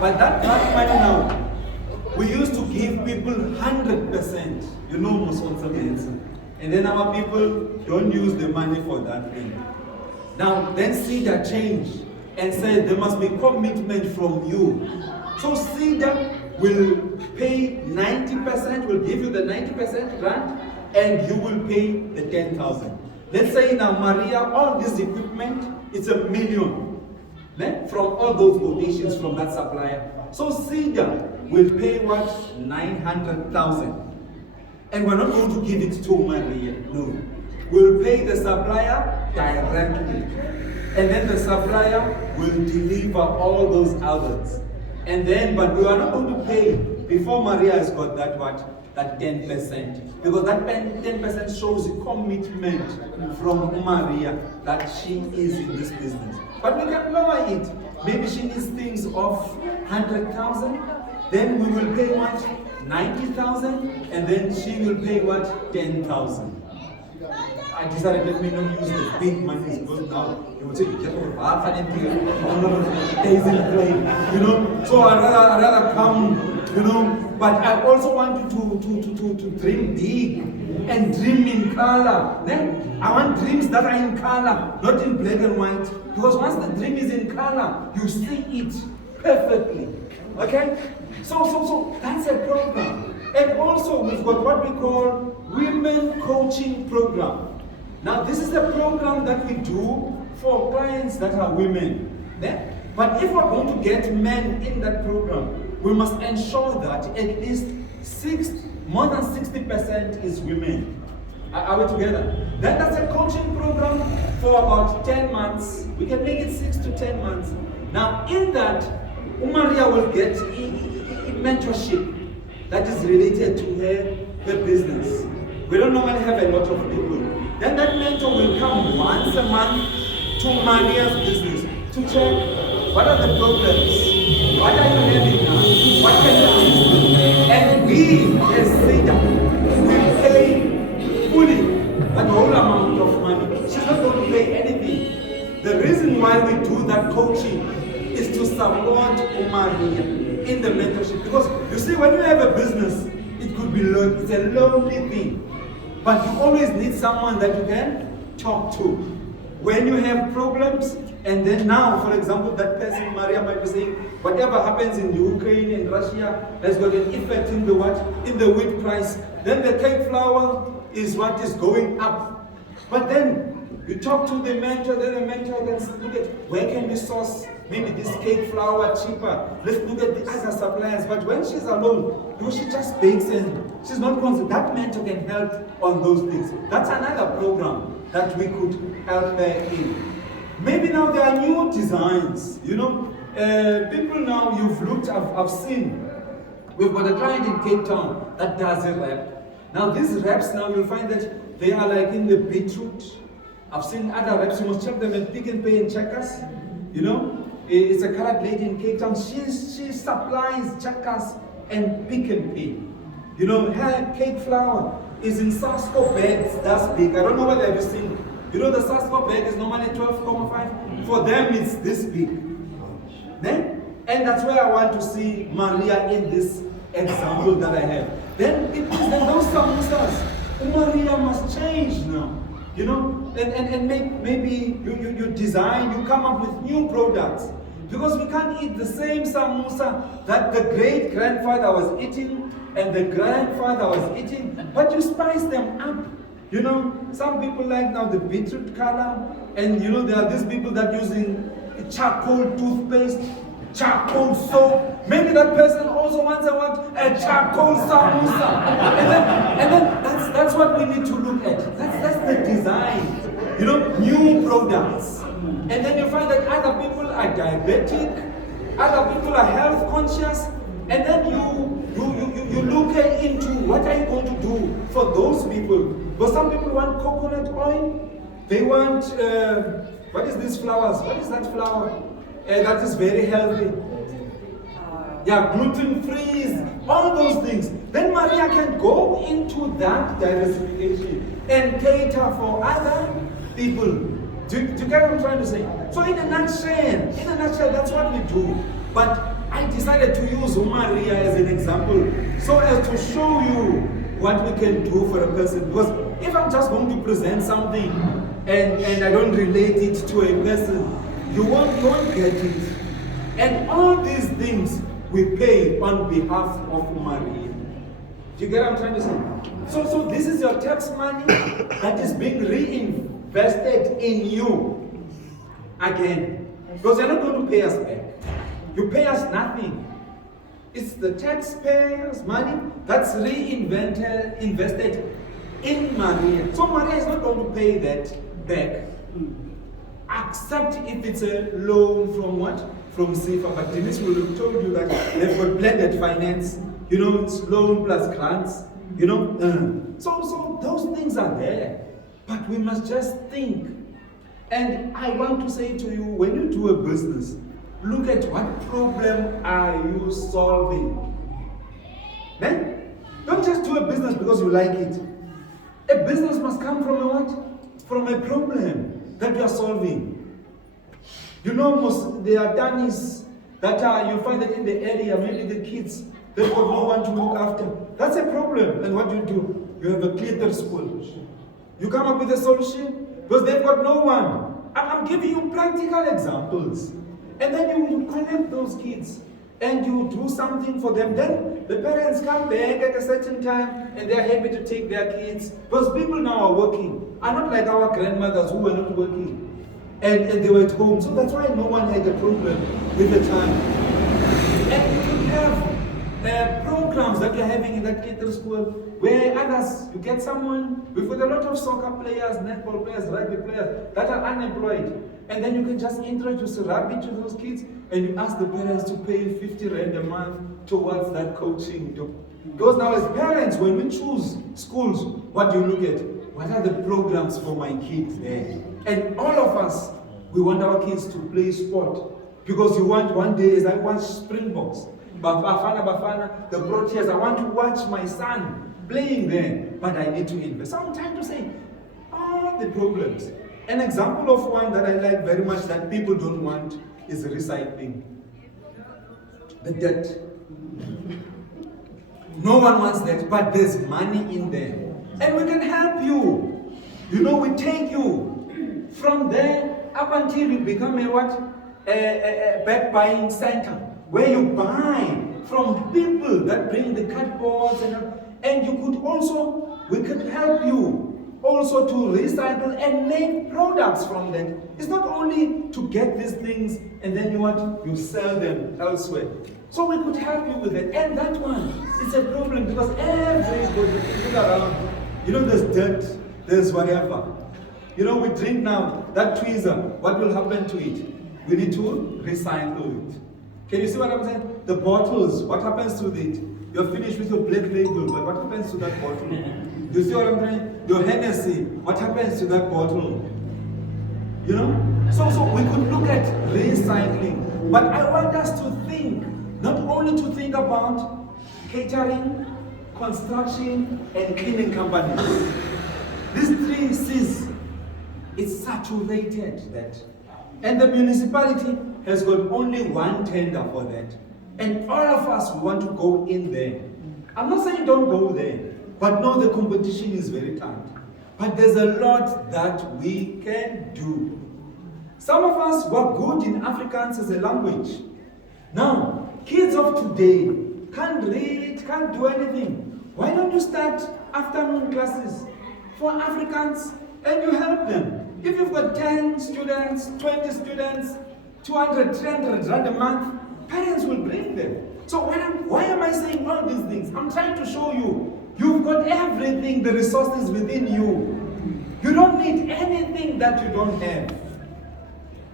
But that grant money now, we used to give people 100%. You know, Musonsamens. And then our people don't use the money for that thing. Now, then SEDA changed and said there must be commitment from you. So SEDA will pay 90%, will give you the 90% grant, and you will pay the 10,000. Let's say now, Maria, all this equipment, it's $1 million from all those quotations from that supplier. So SEDA will pay what? 900,000. And we're not going to give it to Maria, no. We'll pay the supplier directly. And then the supplier will deliver all those others. And then, but we are not going to pay before Maria has got that what? That 10%. Because that 10% shows a commitment from Maria that she is in this business. But we can lower it. Maybe she needs things of 100,000. Then we will pay what? 90,000, and then she will pay what? 10,000. I decided let me not use the big money because now they will say you get over half and days in play, you know. So I rather come, you know. But I also want you to dream big and dream in color. Then I want dreams that are in color, not in black and white. Because once the dream is in color, you see it perfectly. Okay? So that's a program. And also we've got what we call Women Coaching Program. Now this is a program that we do for clients that are women. But if we're going to get men in that program, we must ensure that at least more than 60% is women. Are we together? Then that's a coaching program for about 10 months. We can make it 6 to 10 months. Now in that, Maria will get a mentorship that is related to her business. We don't normally have a lot of people. Then that mentor will come once a month to Maria's business to check what are the problems, what are you having now, what can you assist with. And we as SEDA will pay fully that whole amount of money. She's not going to pay anything. The reason why we do that coaching is to support Maria in the mentorship. Because you see, when you have a business, it could be lonely. It's a lonely thing. But you always need someone that you can talk to. When you have problems, and then now, for example, that person, Maria, might be saying, whatever happens in Ukraine and Russia has got an effect in the what? In the wheat price. Then the cake flour is what is going up. But then you talk to the mentor, then the mentor can look at where can we source maybe this cake flour cheaper. Let's look at the other suppliers. But when she's alone, she just bakes and she's not concerned. That mentor can help on those things. That's another program that we could help her in. Maybe now there are new designs, you know. people now I've seen, we've got a client in Cape Town that does a wrap. Now these wraps now you'll find that they are like in the beetroot. I've seen other wraps, you must check them at Pick n Pay and Checkers. You know, it's a colored lady in Cape Town. She supplies Checkers and Pick n Pay. You know, her cake flour is in Sasco bags that's big. I don't know whether you've seen. You know, the Sasco bag is normally 12.5. For them, it's this big. Then, and that's where I want to see Maria in this example that I have. Then it is then those samosas. Maria must change now. You know, and maybe you design, you come up with new products. Because we can't eat the same samosa that the great-grandfather was eating and the grandfather was eating, but you spice them up. You know, some people like now the beetroot color, and you know, there are these people that using charcoal toothpaste, charcoal soap. Maybe that person also wants a charcoal samosa. And then that's what we need to look at. That's the design. You know, new products. And then you find that other people are diabetic, other people are health conscious, and then you look into what are you going to do for those people. But some people want coconut oil, they want, what is these flowers? What is that flower? That is very healthy. Yeah, gluten-free, all those things. Then Maria can go into that diversification and cater for other people. Do you get what I'm trying to say? So in a nutshell, that's what we do. But I decided to use Maria as an example so as to show you what we can do for a person. Because if I'm just going to present something and I don't relate it to a person, you won't get it. And all these things we pay on behalf of Maria. Do you get what I'm trying to say? So this is your tax money that is being reinvested in you again. Because you're not going to pay us back. You pay us nothing. It's the taxpayers' money that's invested in Maria. So Maria is not going to pay that back. Except if it's a loan from what? From SEFA. But Denise will have told you that they've got blended finance. You know, it's loan plus grants. You know, so those things are there. But we must just think. And I want to say to you, when you do a business, look at what problem are you solving. Then, don't just do a business because you like it. A business must come from a what? From a problem that you are solving. You know, there are Danis that are, you find that in the area, maybe the kids, they've got no one to look after. That's a problem. And what do? You have a theater school. You come up with a solution because they've got no one. I'm giving you practical examples. And then you connect those kids and you do something for them. Then the parents come back at a certain time and they're happy to take their kids. Because people now are working, are not like our grandmothers who were not working. And they were at home. So that's why no one had a problem with the time. And you can have programs that you're having in that theater school where others, you get someone, we've got a lot of soccer players, netball players, rugby players that are unemployed. And then you can just introduce rugby to those kids and you ask the parents to pay 50 Rand a month towards that coaching. Because now as parents, when we choose schools, what do you look at? What are the programs for my kids there? And all of us, we want our kids to play sport. Because you want one day, as I watch Springboks, Bafana, the Borcherds, I want to watch my son playing there, but I need to invest. So I'm trying to say, all the problems. An example of one that I like very much that people don't want is recycling. The dirt. No one wants that, but there's money in there. And we can help you. You know, we take you from there up until you become a what? A back buying center. Where you buy from people that bring the cardboards and you could also, we could help you also to recycle and make products from them. It's not only to get these things and then you sell them elsewhere. So we could help you with it. And that one is a problem because everybody look around. You know, there's dirt, there's whatever. You know, we drink now, that tweezer, what will happen to it? we need to recycle it. Can you see what I'm saying? The bottles, what happens to it? You're finished with your black label, but what happens to that bottle? Do you see what I'm saying? Your Hennessy, what happens to that bottle? You know? So we could look at recycling. But I want us to think, not only to think about catering, construction, and cleaning companies. These three C's, it's saturated that. And the municipality has got only one tender for that. And all of us, we want to go in there. I'm not saying don't go there, but no, the competition is very tight. But there's a lot that we can do. Some of us were good in Afrikaans as a language. Now, kids of today can't read, can't do anything. Why don't you start afternoon classes for Afrikaans and you help them? If you've got 10 students, 20 students, 200, 300 rand a month, parents will bring them. So why am I saying all these things? I'm trying to show you, you've got everything, the resources within you. You don't need anything that you don't have.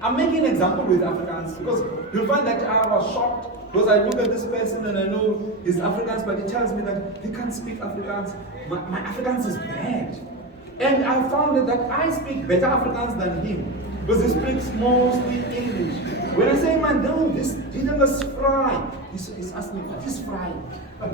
I'm making an example with Afrikaans because you'll find that I was shocked because I look at this person and I know he's Afrikaans, but he tells me that he can't speak Afrikaans. My Afrikaans is bad. And I found that I speak better Afrikaans than him because he speaks mostly English. When I say, man, no, this dinner is fry, he's asking me, what is fry? Do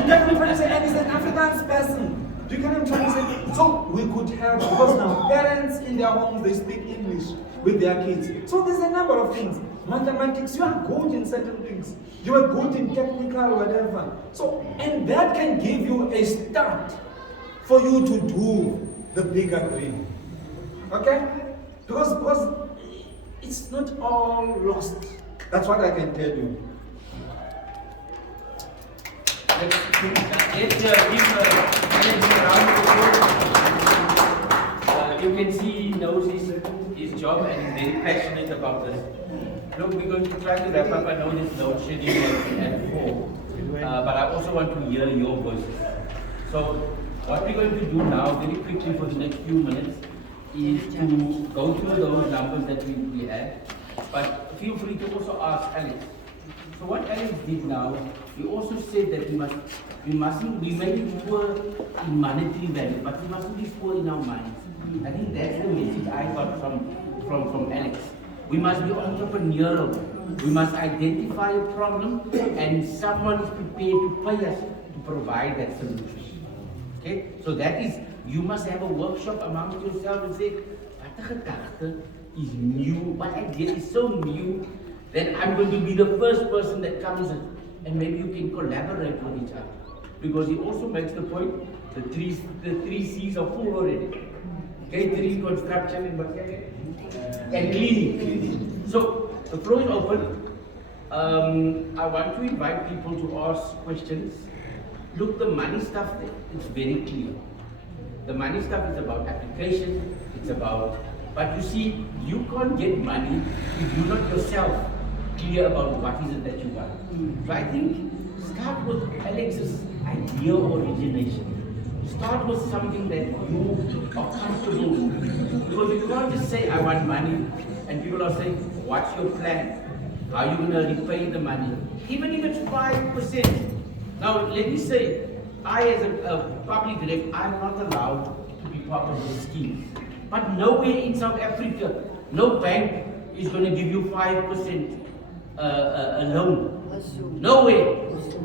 you get what I'm trying to say? And he's an Afrikaans person. Do you get what I'm trying to say? So we could help because now parents in their homes, they speak English with their kids. So there's a number of things. Mathematics, you are good in certain things. You are good in technical, whatever. So, and that can give you a start for you to do the bigger dream. Okay? Because it's not all lost. That's what I can tell you. Let's give Alex a round of applause. You can see he knows his job and he's very passionate about this. Look, we're going to try to wrap up. I know there's no schedule at 4, but I also want to hear your voices. So what we're going to do now, very quickly for the next few minutes, is to go through those numbers that we had. But feel free to also ask Alex. So what Alex did now, he also said that we may be poor in monetary value, but we mustn't be poor in our minds. I think that's the message I got from Alex. We must be entrepreneurial. We must identify a problem and someone is prepared to pay us to provide that solution. Okay? So that is, you must have a workshop amongst yourself and say, what the gedachte is new, what idea is so new, then I'm going to be the first person that comes in, and maybe you can collaborate with each other. Because he also makes the point, the three C's are full already. Catering, construction, and cleaning. So the floor is open. I want to invite people to ask questions. Look, the money stuff, it's very clear. The money stuff is about application, it's about, but you see, you can't get money if you're not yourself clear about what is it that you want. So I think, start with Alex's idea origination. Start with something that you are comfortable with. Because you can't just say, I want money, and people are saying, what's your plan? How are you going to repay the money? Even if it's 5%. Now, let me say, I as a public rep, I'm not allowed to be part of this scheme. But nowhere in South Africa, no bank is going to give you 5% a loan. Nowhere.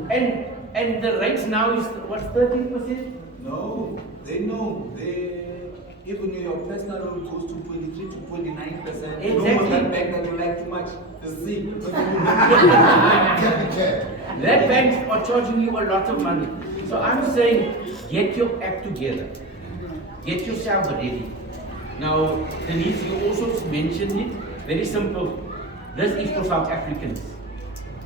And the rates now is, what's 13%? No, they know. Even your personal loan goes to 23 to 29%. Exactly. No that bank that you like too much. The C. That banks are charging you a lot of money. So I'm saying, get your act together. Get yourself ready. Now, Denise, you also mentioned it. Very simple. This is for South Africans.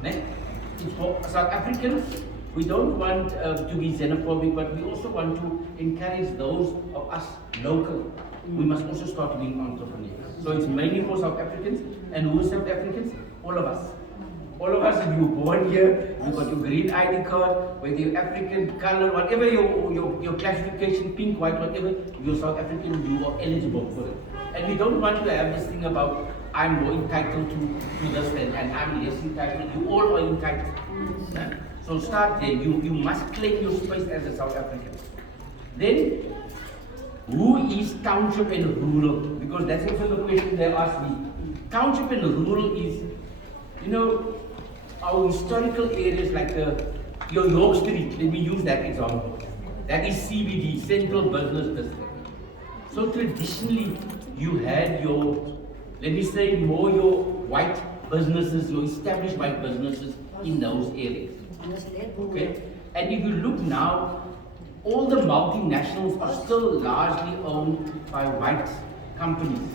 It's for South Africans. We don't want to be xenophobic, but we also want to encourage those of us local. We must also start being entrepreneurs. So it's mainly for South Africans. And who is South Africans? All of us. All of us, if you were born here, you got your green ID card, whether you're African, color, whatever your classification, pink, white, whatever, you're South African, you are eligible for it. And we don't want to have this thing about I'm more entitled to this and I'm less entitled. You all are entitled. Yeah? So start there. You must claim your space as a South African. Then, who is township and rural? Because that's also the question they asked me. Township and rural is, you know, our historical areas like your York Street, let me use that example. That is CBD, Central Business District. So traditionally, you had your, let me say, more your white businesses, your established white businesses in those areas. Okay? And if you look now, all the multinationals are still largely owned by white companies.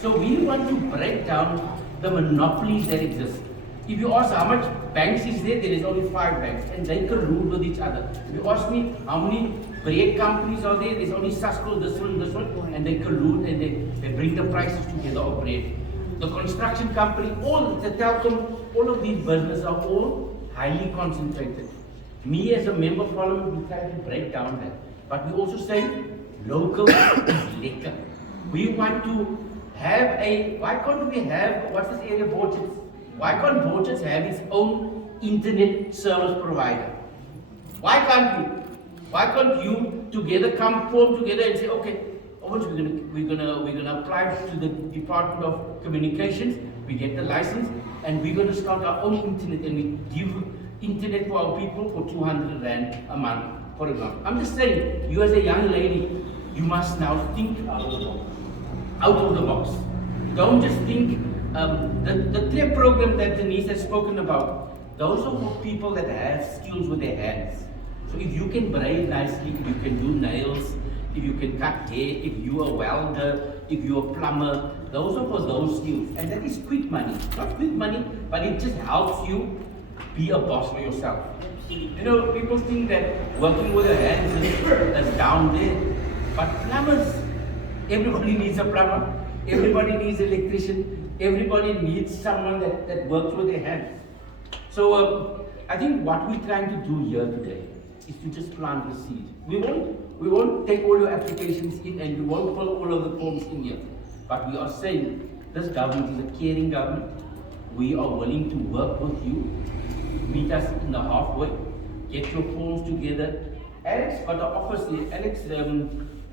So we want to break down the monopolies that exist. If you ask how much banks is there is only 5 banks and they collude with each other. If you ask me how many bread companies are there's only Sasco, this one, and they collude and they bring the prices together of bread. The construction company, all the telecom, all of these businesses are all highly concentrated. Me as a member of parliament, we try to break down that. But we also say local is liquor. We want to have why can't we have, what's this area, Borcherds? Why can't Borcherds have its own internet service provider? Why can't we? Why can't you together form together and say, okay, we're gonna apply to the Department of Communications, we get the license, and we're gonna start our own internet and we give internet for our people for 200 Rand a month, for example. I'm just saying, you as a young lady, you must now think out of the box. Don't just think, the TREP program that Denise has spoken about, those are for people that have skills with their hands. So if you can braid nicely, if you can do nails, if you can cut hair, if you are a welder, if you're a plumber, those are for those skills. And that is quick money. Not quick money, but it just helps you be a boss for yourself. You know, people think that working with your hands is down there. But plumbers, everybody needs a plumber. Everybody needs an electrician. Everybody needs someone that works with their hands. So I think what we're trying to do here today is to just plant the seed. We won't take all your applications in and we won't pull all of the forms in here. But we are saying this government is a caring government. We are willing to work with you. Meet us in the halfway. Get your forms together. Alex got the office here. Alex,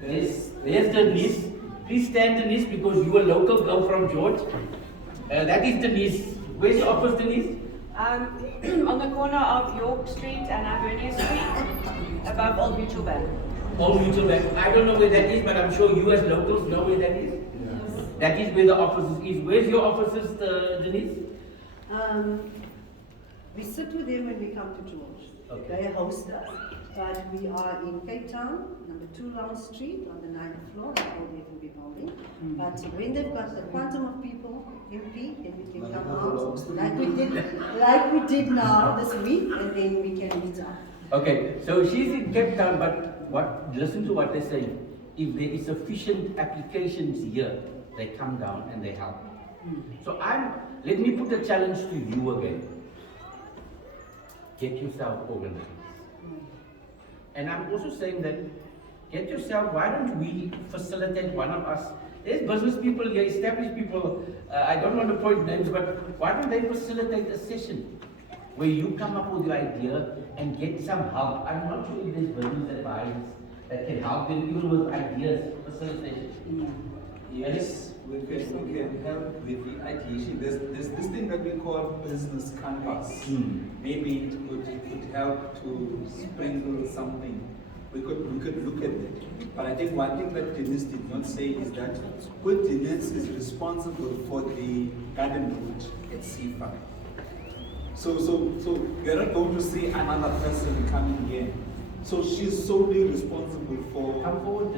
there's Denise. Please stand, Denise, because you're a local girl from George. That is Denise. Where's your office, Denise? On the corner of York Street and Avernia Street, above Old Mutual Bank. Old Mutual Bank. I don't know where that is, but I'm sure you as locals know where that is. Yes. That is where the office is. Where's your offices, Denise? We sit with them when we come to George. Okay. They host us. But we are in Cape Town, number 2 Lounge Street, on the 9th floor, the old F&B building. But when they've got the quantum of people empty, then we can come out like we did now this week, and then we can meet up. Okay, so she's in Cape Town, but listen to what they're saying. If there is sufficient applications here, they come down and they help. So let me put a challenge to you again. Get yourself organized. And I'm also saying that, get yourself, why don't we facilitate one of us? There's business people here, established people, I don't want to point names, but why don't they facilitate a session where you come up with your idea and get some help? I'm not sure if there's business advisors that can help them even with ideas, facilitation. Yes, we can help with the ideation. There's this thing that we call business canvas. Maybe it could help to sprinkle something. We could look at it. But I think one thing that Denise did not say is that Denise is responsible for the garden route at SEFA. So you're not going to see another person coming here. So she's solely responsible for. Come forward,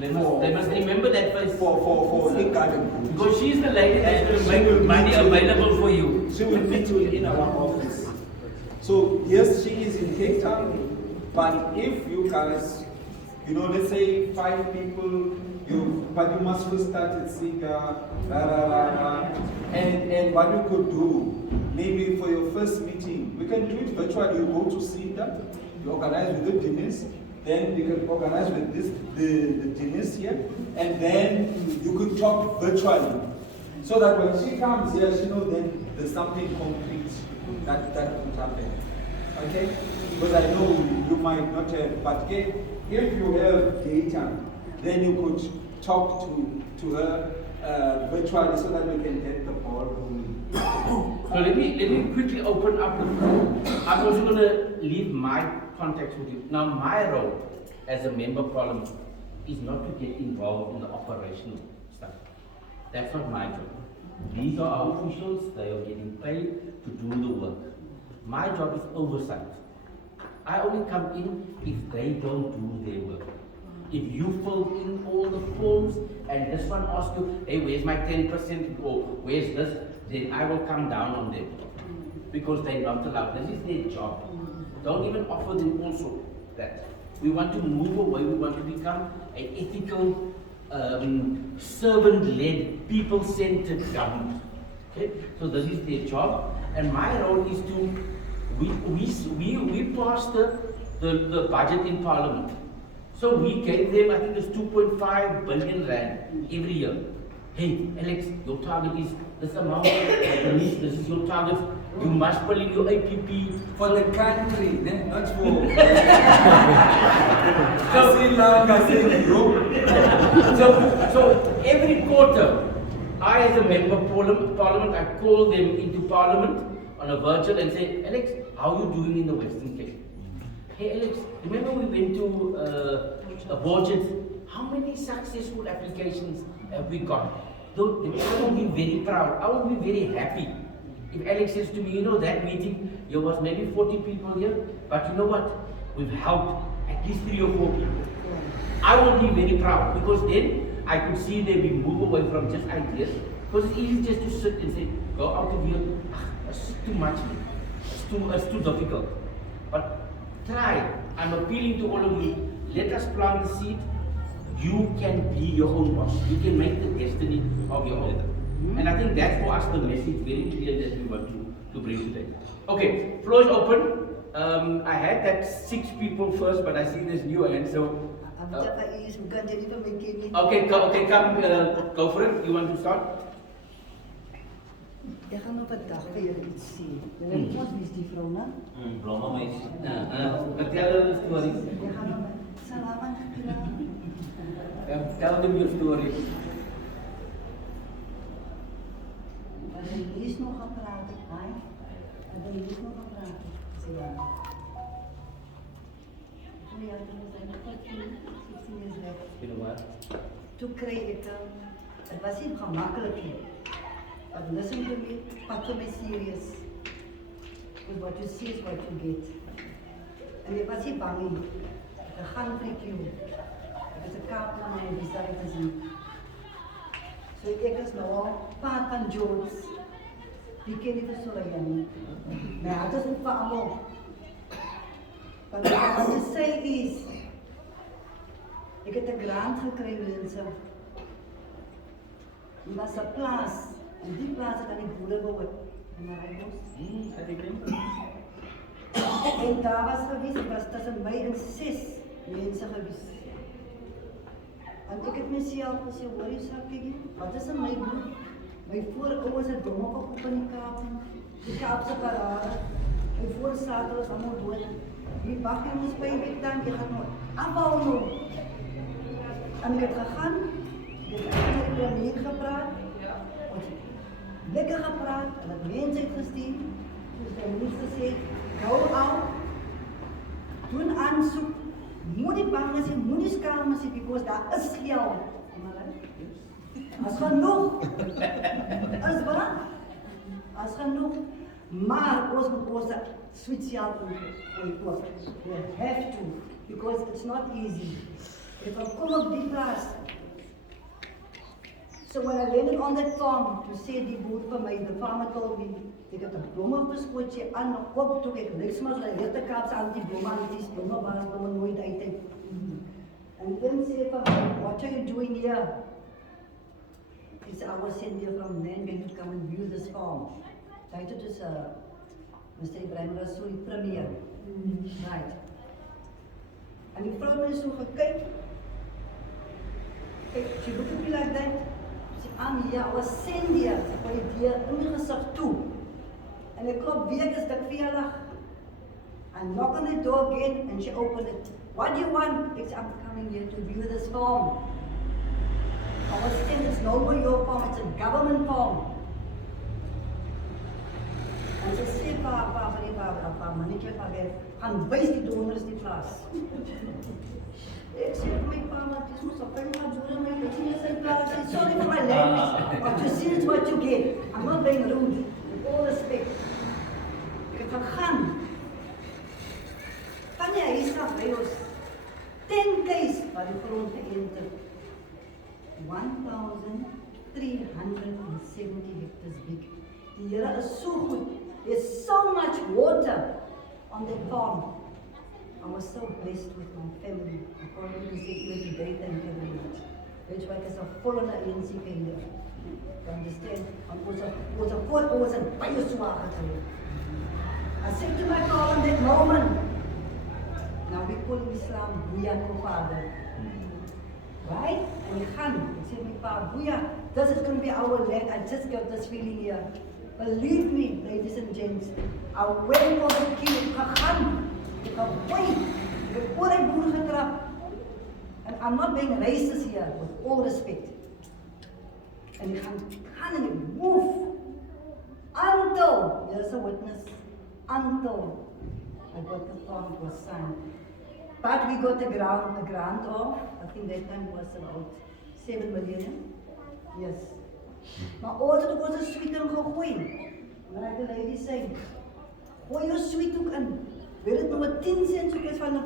they must remember that first. For the garden route. Because she's the lady that's going to make money available for you. She will meet you in our office. So yes, she is in Cape Town, but if you guys, let's say 5 people, but you must first start at SEGA, and what you could do, maybe for your first meeting, we can do it virtually. You go to SEGA, you organize with the Denise, then you can organize with the Denise here, and then you could talk virtually. So that when she comes here, she knows then there's something concrete that could happen. Okay? Because I know you might not have, but if you have data, then you could talk to her virtually so that we can get the ball rolling. So let me quickly open up the floor. I'm also going to leave my context with you. Now, my role as a member of parliament is not to get involved in the operational stuff. That's not my job. These are our officials. They are getting paid to do the work. My job is oversight. I only come in if they don't do their work. If you fill in all the forms and this one asks you, hey, where's my 10% or where's this, then I will come down on them. Because they're not allowed. This is their job. Don't even offer them also that. We want to move away, we want to become an ethical, servant-led, people-centered government. Okay? So this is their job. And my role is to, we pass the budget in Parliament. So we gave them, I think it's 2.5 billion rand every year. Hey, Alex, your target is this amount, this is your target. You must fill in your APP. For the country, then not for so every quarter, I as a member of parliament, I call them into parliament on a virtual and say, Alex, how are you doing in the Western Cape? Hey Alex, remember we went to Borcherds? How many successful applications have we got? I will be very proud. I will be very happy. If Alex says to me, you know, that meeting, there was maybe 40 people here, but you know what? We've helped at least 3 or 4 people. I will be very proud because then I could see that we move away from just ideas. Because it's easy just to sit and say, go out of here, it's too much, it's too difficult. But try. I'm appealing to all of you. Let us plant the seed. You can be your own boss. You can make the destiny of your own. And I think that's for us the message very clear that we want to bring today. Okay, floor is open. I had that 6 people first, but I see there's new hands. So. Okay, come, go for it. You want to start? Ek gaan op 'n dag vir julle iets sê. Julle weet mos wie is die vrou, né? Blomma meisie. Vertel hulle stories. Ek gaan op salamat kira. Tell them your story. Maar hy is nog gepraat, hè? Hy is nog gepraat. Sê ja. Toe ja, toe is hy nog 16 years old. You know what? Toe kry ek het was nie gemakkelijk nie. But listen to me, pas to me serious. Because what you see is what you get. En ek was nie bang nie. Ek gaan vir jou. Ek is 'n kaap van my besluit te sien. So ek is nou al paard van Jones. Die ken nie vir Soraya nie. My hart is vir almal. But what I want to say is, ek het 'n grant gekry mense. Dit was 'n plaas. En die plaas het aan die boere behoort. En daar hy was. En daar was tussen my en 6 mense gewees. En ek het myself gesê, hoor jy sakkie, wat is in my bloed? My voorouers het blomme op in die Kaap. Die Kaapse parade. My voorsadel is allemaal dood. Die bakkie moes by my tand, jy gaan nou afbouw nou. En ek het gegaan, ek het met die premier gepraat. Lekker gepraat, en het mense het gestuur, soos die minister sê, hou aan, doen aansoek, moet nie bang as jy, moet nie skaam as jy, because daar is geld. As genoeg, as wat? As genoeg, maar ons moet ons switch geld oor, we have to, because it's not easy. If I kom op die plaas, so when I landed on that farm to say the boot for me, the farmer told me, ek het 'n blommeverskootjie aan op toe ek niks maar hulle het 'n Kaapse aan die blomme aan die blomme was blomme nooit uit het. And then say, what are you doing here? He said, I was sent here from Nangan to come and view this farm. Title is Mr. Ibrahim Rasool, premier. Right. And die vrou het so gekyk. She looked at me like that. I'm here, I was sent here, ek word die deur in die gesig toe. En ek klop weer, is dit veilig. I knock on the door again and she opened it. What do you want? It's, I'm coming here to view this farm. I was saying it's no more your farm, it's a government farm. En ze zei, pa, mannetje, gaan wijs die donors die plaats. Ik zei, my pa, maar het is moest op een gaan doen, maar ik zie je zijn plaats. Sorry for my language, but you see it's what you get. I'm not being rude, with all respect. Ik heb gegaan. Van je huis af bij ons 10 keer waar de grond geënterd. 1,370 hectares big. Die Here is so good. There's so much water on that farm. I was so blessed with my family. I can't even say it was great and very much. Weet je wat, ik is een volle ANC kinder. You understand? I was a baie zwaar geweest. I said to my father in that moment, now we call Islam Buya Father. Right? And we gaan. I said, my father, Buya, this is going to be our land. I just got this feeling here. Believe me, ladies and gents, I went for the king. Ik ga wait. Ik heb oor die boer getrap. And I'm not being racist here, with all respect. And ik gaan en ik move. Until, there's a witness, until I got the farm was signed. But we got the grant of, I think that time was about 7 million. Yes. Maar altijd ook was een sweeter gegooid. Like the lady saying, gooi je sweethoek in. Weet het nou 10 cent ook is van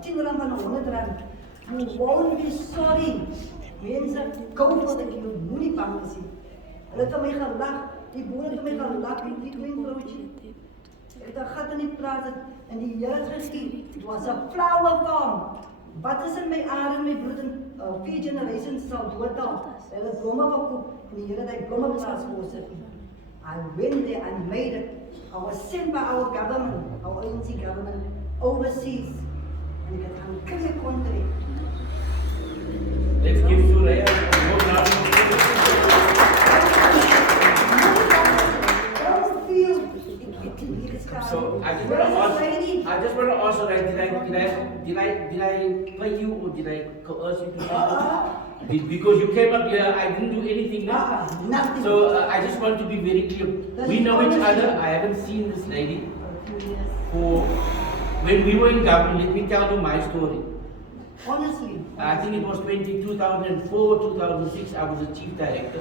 10 rand van 100 rand. You won't be sorry. Mensen, koop wat ik je moet niet bang zijn. Hulle het aan my gelag. Die boer het aan my gelag met die klein broodje. Ik heb een gat in die plaats en die Here het gegee. Het was een flower farm. Wat is in my aard, my broer en 4 generations sal dood al. Hulle het blomme verkoop en die Here het die blomme plaats voorsit. I went there and made it. I was sent by our government, our ANC government, overseas. And ik heb een clear country. Let's give Suraya a more round of So I just want to ask, did I pay you or did I coerce you to say this? Because you came up here, I didn't do anything. Nothing. So I just want to be very clear. We know each other. I haven't seen this lady for when we were in government. Let me tell you my story. Honestly. I think it was 2004, 2006. I was the chief director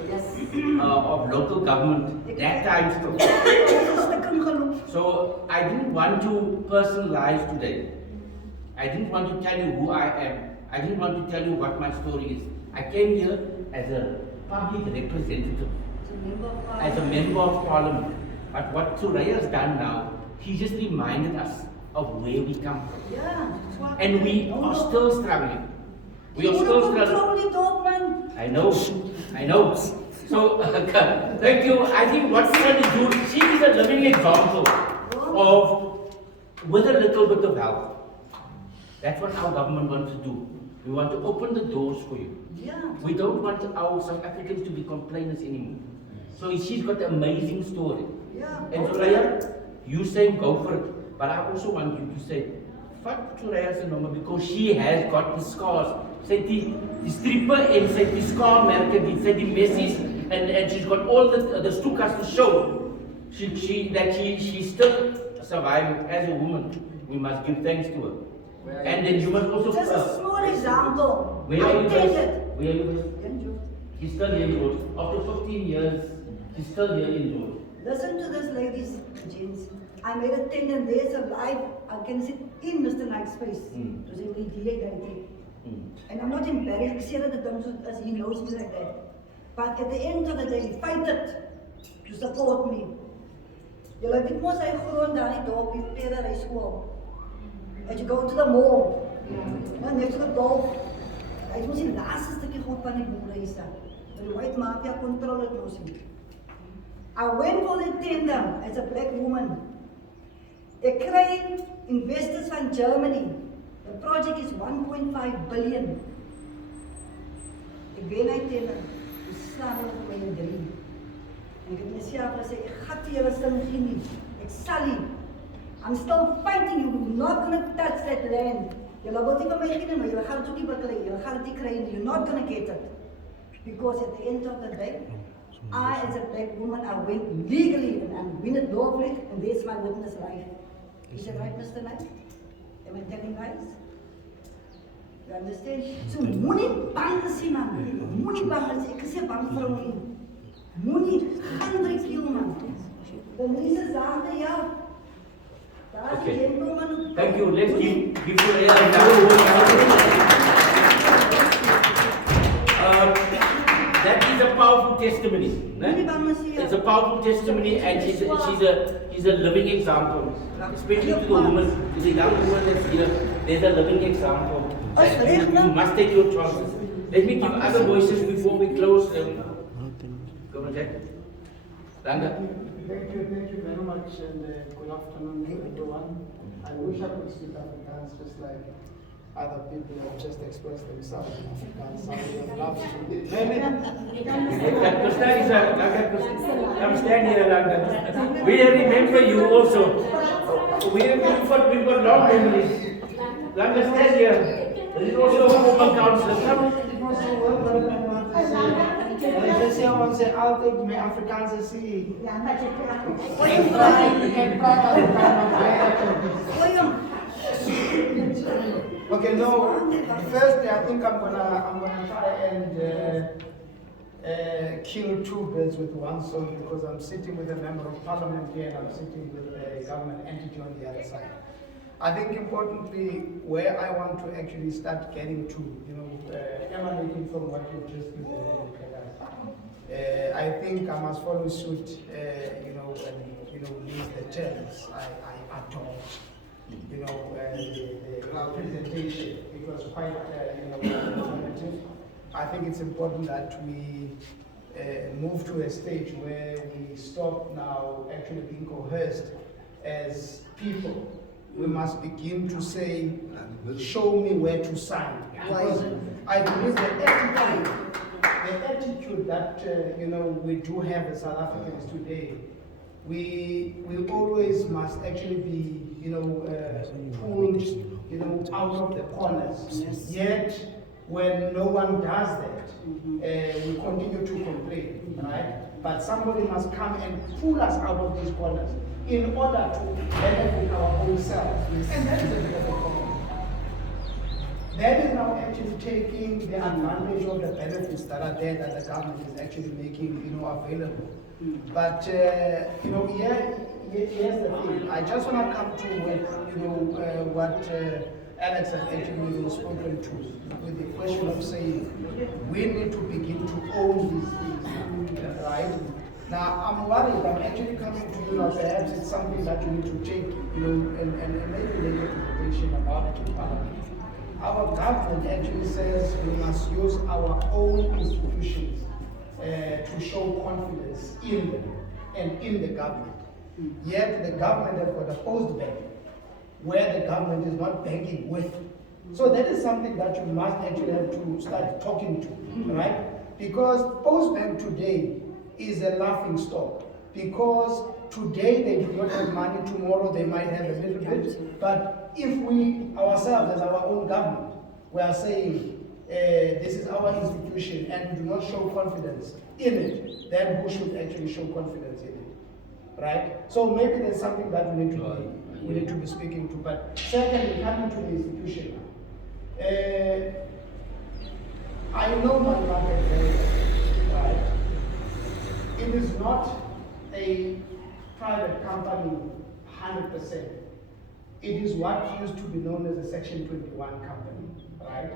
of local government. That time still. So I didn't want to personalize today. I didn't want to tell you who I am. I didn't want to tell you what my story is. I came here as a public representative, as a member of parliament. But what Suraya has done now, he just reminded us of where we come from. Yeah. And we are still struggling. We are still struggling. I know. So, thank you. I think what she wants to do, she is a living example of, with a little bit of help. That's what our government wants to do. We want to open the doors for you. Yeah. We don't want our South Africans to be complainers anymore. So she's got an amazing story. Yeah. And Suraya, you say go for it. But I also want you to say, fuck Suraya's number because she has got the scars. Say the stripper and say the scar market, say the messages, and she's got all the stukas to show. She still surviving as a woman. We must give thanks to her. And then you must also. Just a small example. Where are you based? Where are you based? She's still here in George. After 15 years, she's still here in George. Listen to this, ladies and gents. I made a tendon, there's a live, I can sit in Mr. Knight's face. It was in the DA. And I'm not embarrassed, I say that as he knows me like that. But at the end of the day, he fighted to support me. Julle weet mos hy grond daar in die dorp, die Pedery school. As you go to the mall, next to the golf, hy moes die laaste stukkie grond van die boere is daar. Die white mafia control het mos nie. I went for the tender as a black woman. Ek kry investors van Germany. The project is 1.5 billion. Ek wen hy tender. samen met my in 3. En ek het myself gesê, ek gaan vir julle sing gee nie. Ek sal nie. I'm still fighting you, you're not gonna touch that land. Julle wil nie vir my gee, maar julle gaan dit ook nie beklei, julle gaan dit nie kry nie, you're not gonna get it. Because at the end of the day, I as a black woman, I went legally and I win it lawfully, and there's my witness life. Is it right, Mr. Knight? Am I telling lies? You understand? So, moenie bang is nie, man. Moenie bang is, ek is nie bang vir hom nie. Moenie, gaan druk jou, man. De mense saam te jou. Daar is Okay. geen man. Thank you. Let's give you that is a powerful testimony. Moenie bang is nie. It's a powerful testimony, and she's a living example, especially to the woman, to the young woman that's here. There's a living example. You must take your chances. Let me give other voices before we close. Go on, Jack. Ranga. Thank you very much, and good afternoon, everyone. I wish I could speak Afrikaans just like other people have just expressed themselves in Afrikaans. I would love to. Come stand here, Ranga. We remember you also. We've got long memories. Ranga, stand here. There is also a woman counselor. Come. Just say I want to say, I'll take my Afrikaans and see. Okay, no. Firstly, I think I'm gonna try and kill two birds with one stone, because I'm sitting with a member of parliament here and I'm sitting with a government entity on the other side. I think importantly, where I want to actually start getting to, emanating from what you just presented, I think I must follow suit, and use the terms I adopt. The presentation, it was quite, informative. I think it's important that we move to a stage where we stop now actually being coerced as people. We must begin to say, show me where to sign. Because I believe the attitude that we do have as South Africans today, we always must actually be pulled out of the corners. Yes. Yet when no one does that, we continue to complain, right? But somebody must come and pull us out of these corners in order to benefit our own selves. And that is a bit of a problem. That is now actually taking the advantage of the benefits that are there that the government is actually making available. But here's the thing. I just want to come to what Alex had actually spoken to, with the question of saying we need to begin to own these things, right? Now I'm worried. I'm actually coming to you now. Perhaps it's something that you need to take, and maybe make a presentation about it in Parliament. Our government actually says we must use our own institutions to show confidence in them and in the government. Yet the government has got a post bank where the government is not banking with. So that is something that you must actually have to start talking to, right? Because post bank today is a laughing stock. Because today they do not have money, tomorrow they might have a little bit. But if we ourselves as our own government, we are saying this is our institution and we do not show confidence in it, then who should actually show confidence in it, right? So maybe there's something that we need to be speaking to. But secondly, coming to the institution, I know my market very well, right? It is not a private company 100%. It is what used to be known as a Section 21 company, right?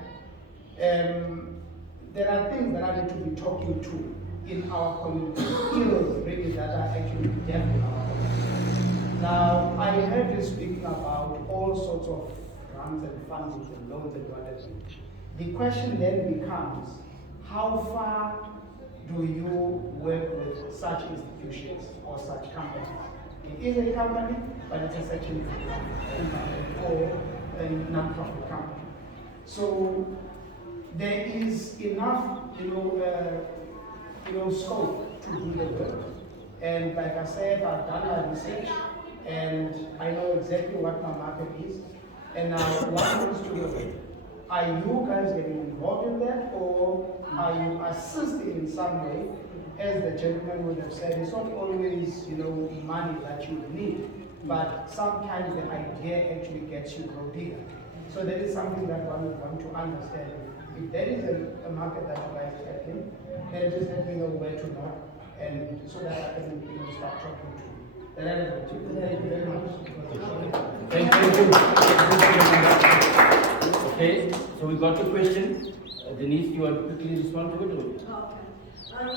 There are things that I need to be talking to in our community, skills really that are actually deaf in our community. Now, I heard you speaking about all sorts of grants and funding and loans and whatever. The question then becomes, how far do you work with such institutions or such companies? It is a company, but it's a Section 21 or a non-profit company. So there is enough, scope to do the work. And like I said, I've done my research and I know exactly what my market is. And now what needs to be done? Are you guys getting involved in that, or are you assisting in some way? As the gentleman would have said, it's not always, money that you need, but sometimes the idea actually gets you grow bigger. So that is something that one would want to understand. If there is a market that you guys tap in, then just let me know where to knock, and so that I can start talking to you. Then I will do. Thank you very much. Thank you. Okay, so we got the question. Denise, you want to quickly respond to it? Or? Okay.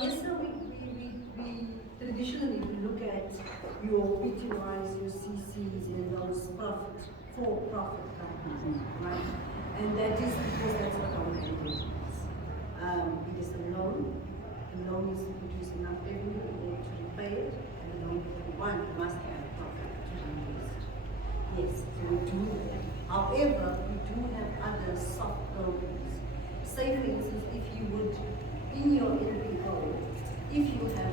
Yes, sir, we traditionally we look at your PTYs, your CCs, and those for-profit companies, right? And that is because that's what our mandate is. It is a loan. The loan is to produce enough revenue in order to repay it, and the loan must have profit to be used. Yes, so we do that. However, we do have other soft programs. Say, for instance, if you would, in your NPO, if you have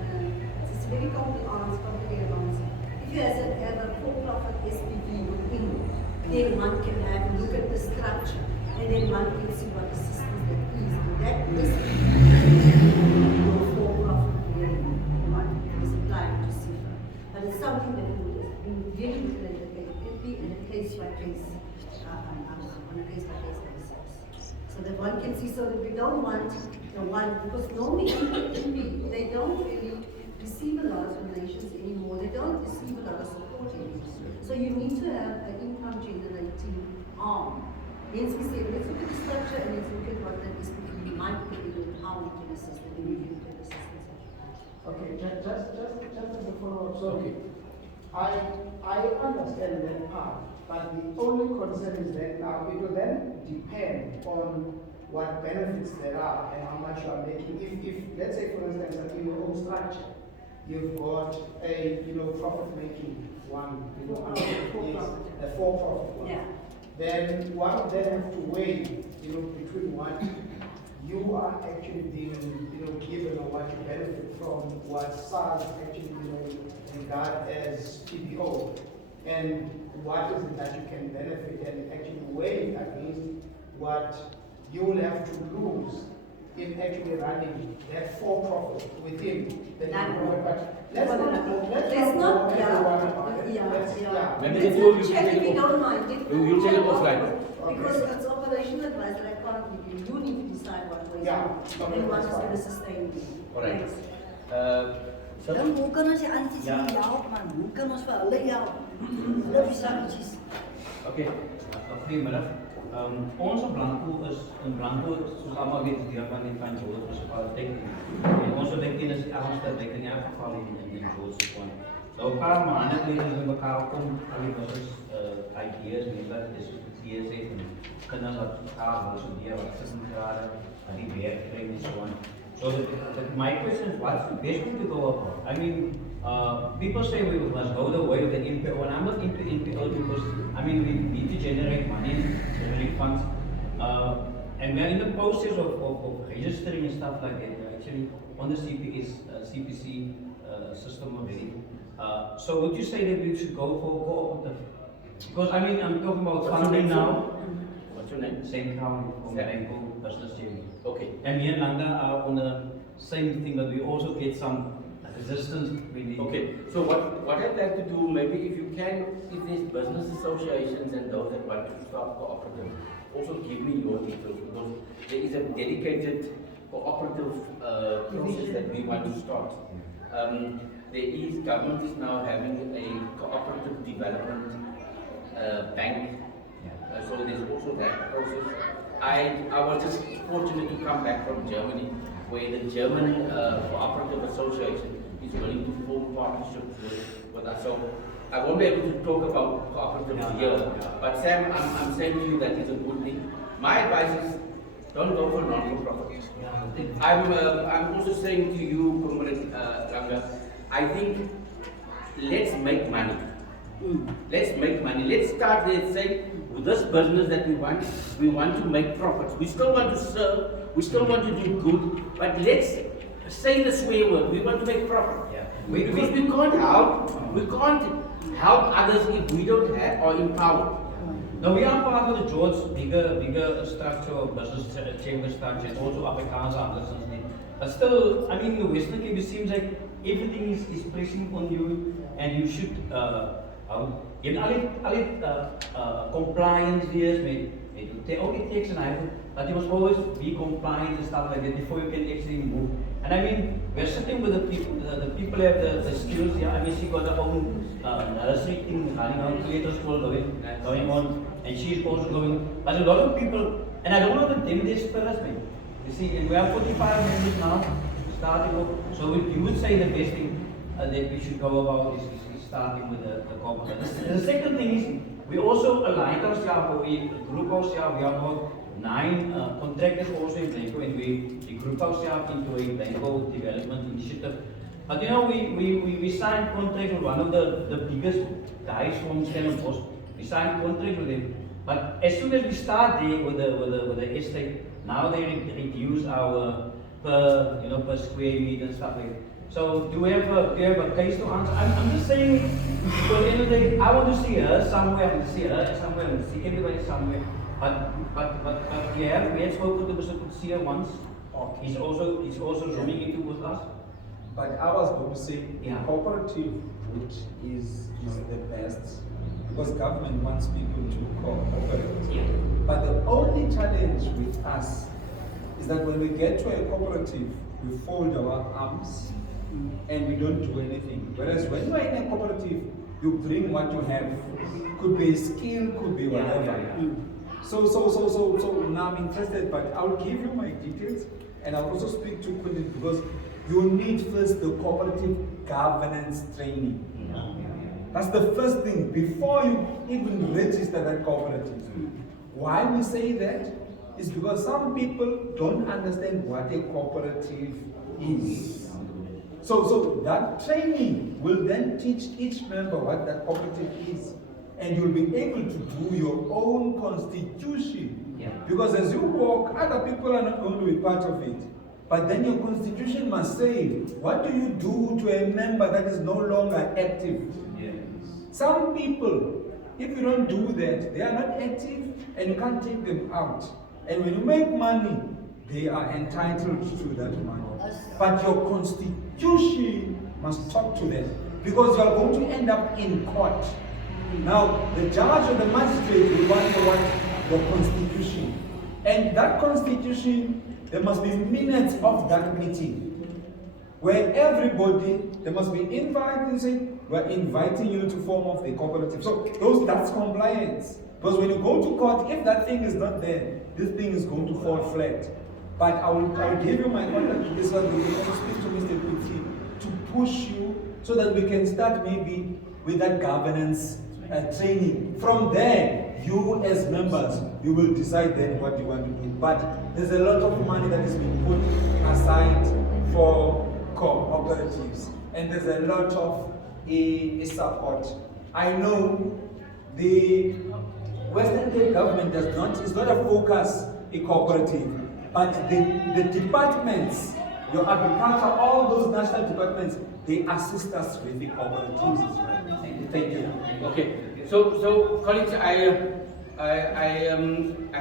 it's a very complicated answer. If you have a for-profit SPV within, then one can have a look at the structure, and then one can see what the system that is. And that is your for-profit really, one is applied to SEFA. But it's something that we would really look at in a case-by-case, on a case-by-case basis. So that one can see, so that we don't want the one, because normally they don't really receive a lot of donations anymore, they don't receive a lot of support anymore. So you need to have an income generating arm. Hence we say, let's look at the structure and let's look at what that is, we might be able to how we can assist them, and we can get assistance. Okay, just as a follow-up. So Okay. I understand that part, but the only concern is that now it will then depend on what benefits there are and how much you are making. If let's say, for instance, in your own structure, you've got a profit-making one, a for-profit one. Yeah. Then one of them have to weigh, between what you are actually being, given or what you benefit from, what SARS actually, regard as PBO, and what is it that you can benefit, and actually weigh against what you will have to lose in actually running that for-profit within the neighborhood. But let's not check if you don't mind. You'll take it offline. Because it's operational advice that I can't give you. You need to decide what way and what is going to sustain you. All right. Thanks. Dan hoe kan ons die anties help, man? Hoe kan ons vir hulle help? Hulle versameltjies. Okay, goedemiddag. Onze blanco is een blanco, zoals allemaal weten, deel van die van Joodse municipaliteit. En onze wijken is ernstig, wijken in elk geval in Joodse gewoon. So een paar maanden geleden zijn we elkaar komen, was dus ideeën, mensen dat ideeën zijn, kunnen wat elkaar willen studeren, wat tussen graden, die werk krijgen en zo. So my question is, what's the best way to go about? I mean, people say we must go the way of the NPO, and I'm not into NPO because, we need to generate money, generate funds, and we're in the process of registering and stuff like that. We're actually on the CPC system already. So would you say that we should go for cooperative? Because I'm talking about funding now. What's your name? Same county from Banco Business Jamie. Okay. And me and Langa are on the same thing, but we also get some resistance really. Okay, so what I'd like to do, maybe if you can, if there's business associations and those that want to start cooperative, also give me your details, because there is a dedicated cooperative process that we want to start. Government is now having a cooperative development bank, so there's also that process. I was just fortunate to come back from Germany, where the German Cooperative Association is willing to form partnerships with us. So I won't be able to talk about cooperatives here, but Sam, I'm saying to you that is a good thing. My advice is don't go for non-for-profit. I'm also saying to you, Comrade Ranga, I think let's make money. Let's make money. Let's start there and say, with this business that we want to make profits. We still want to serve, we still want to do good, but let's say the swear word. We want to make profit. Yeah. Because we can't help others if we don't have or empower. Now we are part of the George bigger structure of business chamber structure and also Afrikaans artisans. But still, I mean, in the Western Cape, it seems like everything is pressing on you, and you should in compliance years, they only takes an item, but you must always be compliant and stuff like that before you can actually move. And I mean, we're sitting with the people have the skills. Yeah, I mean, she got her own nursery thing running on, theatre school going on, and she's also going. But a lot of people, and I don't know if them they spurs me. You see, and we have 45 members now, starting off. So you would say the best thing that we should go about is starting with the corporate. The second thing is, we also aligned ourselves, or we group ourselves, we are about 9 contractors also in Blanco, and we group ourselves into a Blanco development initiative. But you know, we signed contracts with one of the biggest guys from Stellenbosch. We signed contracts with them. But as soon as we start there with the estate, now they reduce our per square meter and stuff like that. So do we have a case to answer? I'm just saying, because at the end of the day, I want to see her somewhere, I want to see her somewhere, I want to see everybody somewhere. But yeah, we had spoken to Mr. Kutsia once. He's also zooming into with us. But I was going to say, Yeah. cooperative route is the best because government wants people to cooperate. Yeah. But the only challenge with us is that when we get to a cooperative, we fold our arms and we don't do anything. Whereas when you are in a cooperative, you bring what you have. Could be a skill, could be whatever. Yeah. So now I'm interested, but I'll give you my details and I'll also speak to Quentin because you need first the cooperative governance training. That's the first thing before you even register that cooperative. Why we say that is because some people don't understand what a cooperative is. So that training will then teach each member what that cooperative is. And you'll be able to do your own constitution. Yeah. Because as you walk, other people are not going to be part of it. But then your constitution must say, what do you do to a member that is no longer active? Yeah. Some people, if you don't do that, they are not active and you can't take them out. And when you make money, they are entitled to that money. But your constitution must talk to them because you are going to end up in court. Now, the judge or the magistrate will want to watch the constitution. And that constitution, there must be minutes of that meeting where everybody, there must be invited, say, we're inviting you to form of the cooperative. So that's compliance. Because when you go to court, if that thing is not there, this thing is going to fall flat. But I'll give you my contact to this one. We can also speak to Mr. Kuti to push you so that we can start maybe with that governance training. From there, you as members, you will decide then what you want to do. But there's a lot of money that is being put aside for cooperatives. And there's a lot of support. I know the Western Cape government is not a focus in cooperative. But the departments, your agriculture, all those national departments, they assist us with the cooperatives as well. Thank you. Okay. So colleagues, I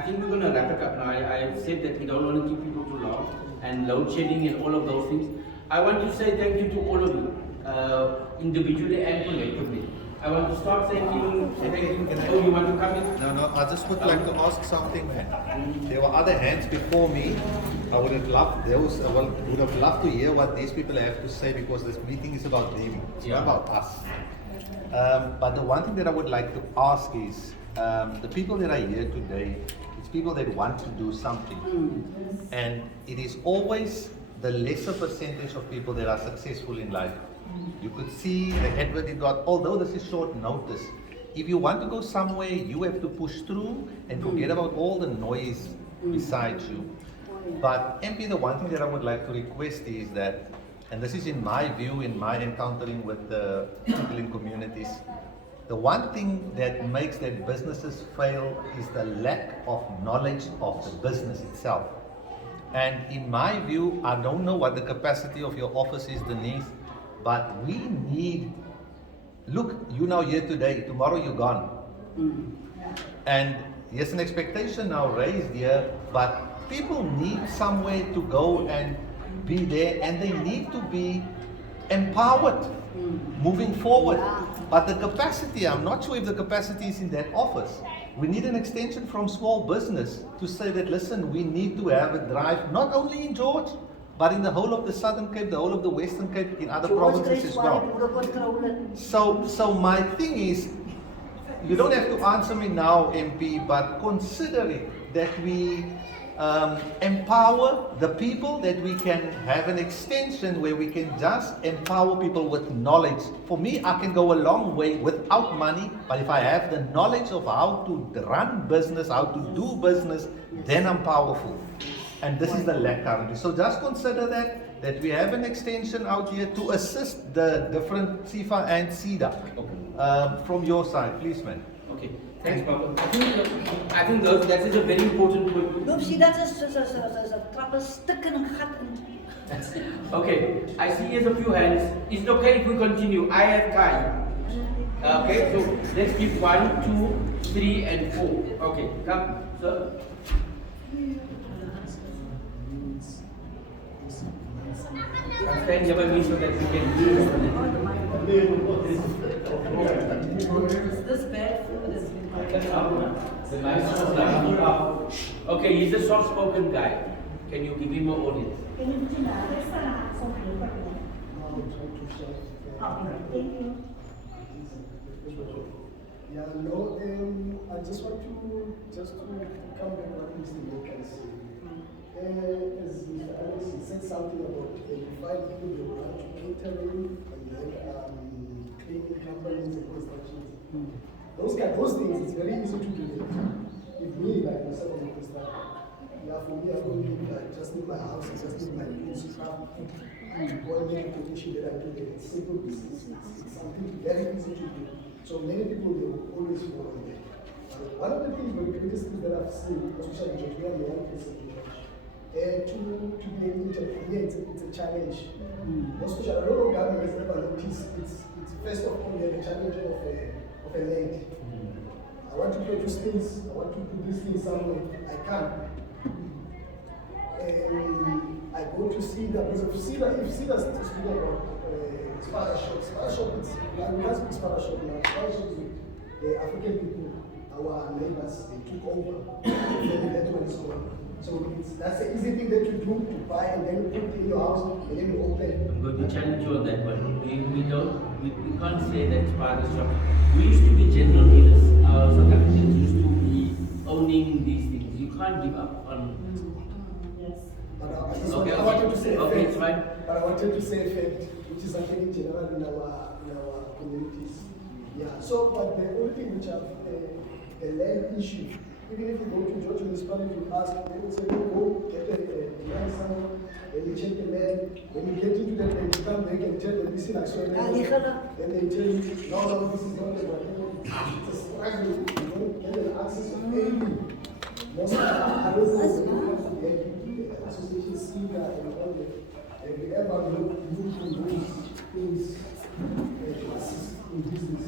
think we're going to wrap it up now. I said that we don't want to keep people too long and load shedding and all of those things. I want to say thank you to all of you, individually and collectively. I want to start thank you. Oh, you want to come in? No, I just would like to ask something. There were other hands before me. I would have loved to hear what these people have to say because this meeting is about them. It's not about us. But the one thing that I would like to ask is, the people that are here today, it's people that want to do something. And it is always the lesser percentage of people that are successful in life. You could see the advert it got, although this is short notice, if you want to go somewhere, you have to push through and forget about all the noise beside you. But MP, the one thing that I would like to request is that, and this is in my view, in my encountering with the people in communities, the one thing that makes that businesses fail is the lack of knowledge of the business itself. And in my view, I don't know what the capacity of your office is, Denise, but we need, look, you're now here today, tomorrow you're gone. And there's an expectation now raised here, but people need somewhere to go and be there, and they need to be empowered moving forward. But the capacity, I'm not sure if the capacity is in that office. We need an extension from small business to say that, listen, we need to have a drive, not only in George, but in the whole of the Southern Cape, the whole of the Western Cape, in other provinces as well. So my thing is, you don't have to answer me now, MP, but consider it that we empower the people, that we can have an extension where we can just empower people with knowledge. For me, I can go a long way without money, but if I have the knowledge of how to run business, how to do business, then I'm powerful. And this is the lack currently. So just consider that we have an extension out here to assist the different SEFA and SEDA. From your side, please, man. Okay, thanks, Papa. I think that is a very important point. Loop, sien dat is 'n trappe stuk in 'n gat in. Okay, I see there's a few hands. Is it okay if we continue? I have time. Okay, so let's keep 1, 2, 3, and 4. Okay, come, sir. Stand here by me so that we can hear. Is this bad for this? The nice one. Okay, he's a soft-spoken guy. Can you give him an audience? Yeah, no, I just want to come back to what Mr. Baker said. As Mr. Anderson said something about 5 people they would like to catering and then cleaning companies and constructions. Those things, it's very easy to do that. If me, like myself, and Mr. Yeah, for me, I don't need like just need my house, I just need my kids, go and make a condition that I do that. It's simple business. It's something very easy to do. So many people will always follow that. One of the things, the greatest things that I've seen, especially in Georgia, the young person, to be able to create, it's a challenge. Especially, a lot of governments never notice it's first of all, the challenge of a land. I want to produce things, I want to put these things somewhere, I can't. I go to SEDA, because if SEDA is speaking about Spara shop, we can't speak Spara shop now. Spara shop is the African people, our neighbors, they took over, and then that one is gone. So that's the easy thing that you do, to buy and then put in your house and then you open. I'm going to challenge you on that one. We can't say that Spara shop. We used to be general dealers. Our South Africans used to be owning these things. You can't give up on. But I wanted to say okay, fact, it's fine. But I wanted to say fact, which is something in general in our communities. Yeah. So, but the only thing which have the land issue, even if you go to Georgia municipality, you ask, they will say, go get a land somewhere, and you check the land. When you get into that land, you come back and tell them, this is like so. Then they tell you, no, this is not the one. It's a struggle. You don't get an access of anything. Most of the I don't know the association SEDA and all that. Have you ever looked into those things to assist in business?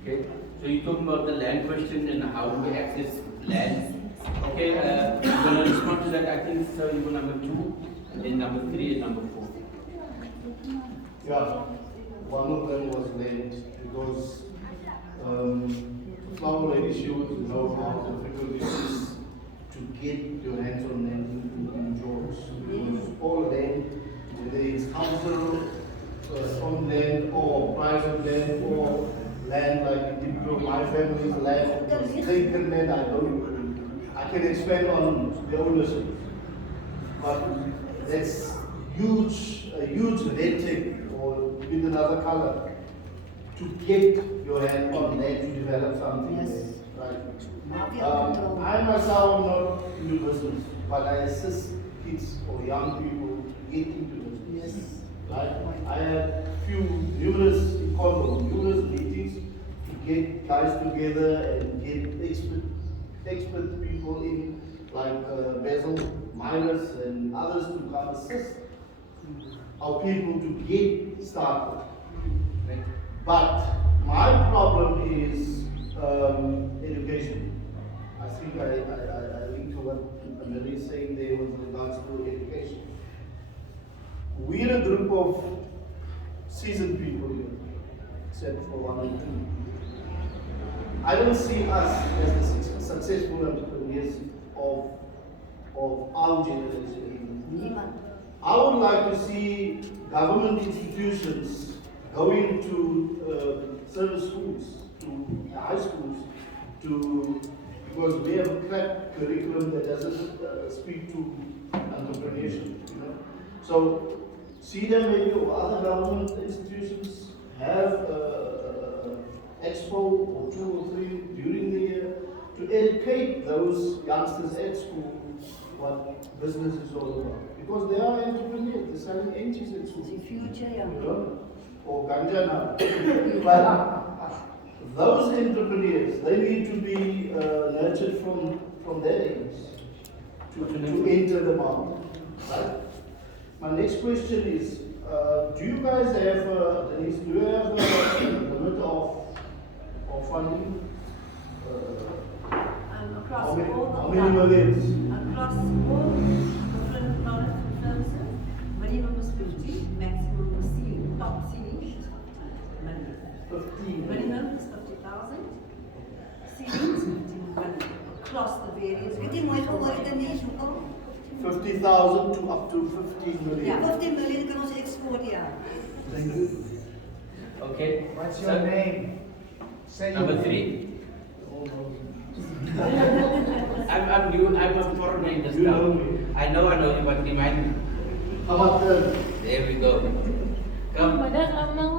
Okay, so you're talking about the land question and how do we access land. Okay, I'm going to respond to that. I think so. You go number 2, and then number 3 and number 4. Yeah, one of them was land because Flower Lady should know how difficult it is to get your hands on land in George. Because all land, whether it's council, owned land, or private land, or land like my family's land, was taken land, I can expand on the ownership. But that's a huge red tape, or with another color, to get your hand on land to develop something. Yes. Right. I myself am not in the business, but I assist kids or young people to get into business. Yes. Right? I have numerous meetings to get guys together and get expert people in, like Basil, miners and others to come assist our people to get started. But my problem is education. I think I link to what Amelie is saying there with regards to education. We're a group of seasoned people here, except for one or two. I don't see us as the successful entrepreneurs of our generation. I would like to see government institutions going to service schools, to high schools, because we have a crap curriculum that doesn't speak to entrepreneurship. So, SEDA maybe or other government institutions have expo or 2 or 3 during the year to educate those youngsters at school what business is all about. Because they are entrepreneurs, they're selling engines at school. The future, yeah. Or ganja now. But those entrepreneurs, they need to be nurtured from their age to enter the market. Right? My next question is, do you guys have, Denise, do you have a limit of funding? Across all how many millions? Across all different products and services, minimum is 50, maximum is ceiling, top ceiling is 50 million. 15. Minimum is 50,000, ceiling is 15 million. Across the various. 50,000 to up to 15 million. Ja, 15 million kan ons export, ja. Thank you. Okay. What's your name? Say Number your 3. I'm new, I'm a foreigner in this town. I know you, but remind me. How about there we go. Come. Vandaag allemaal,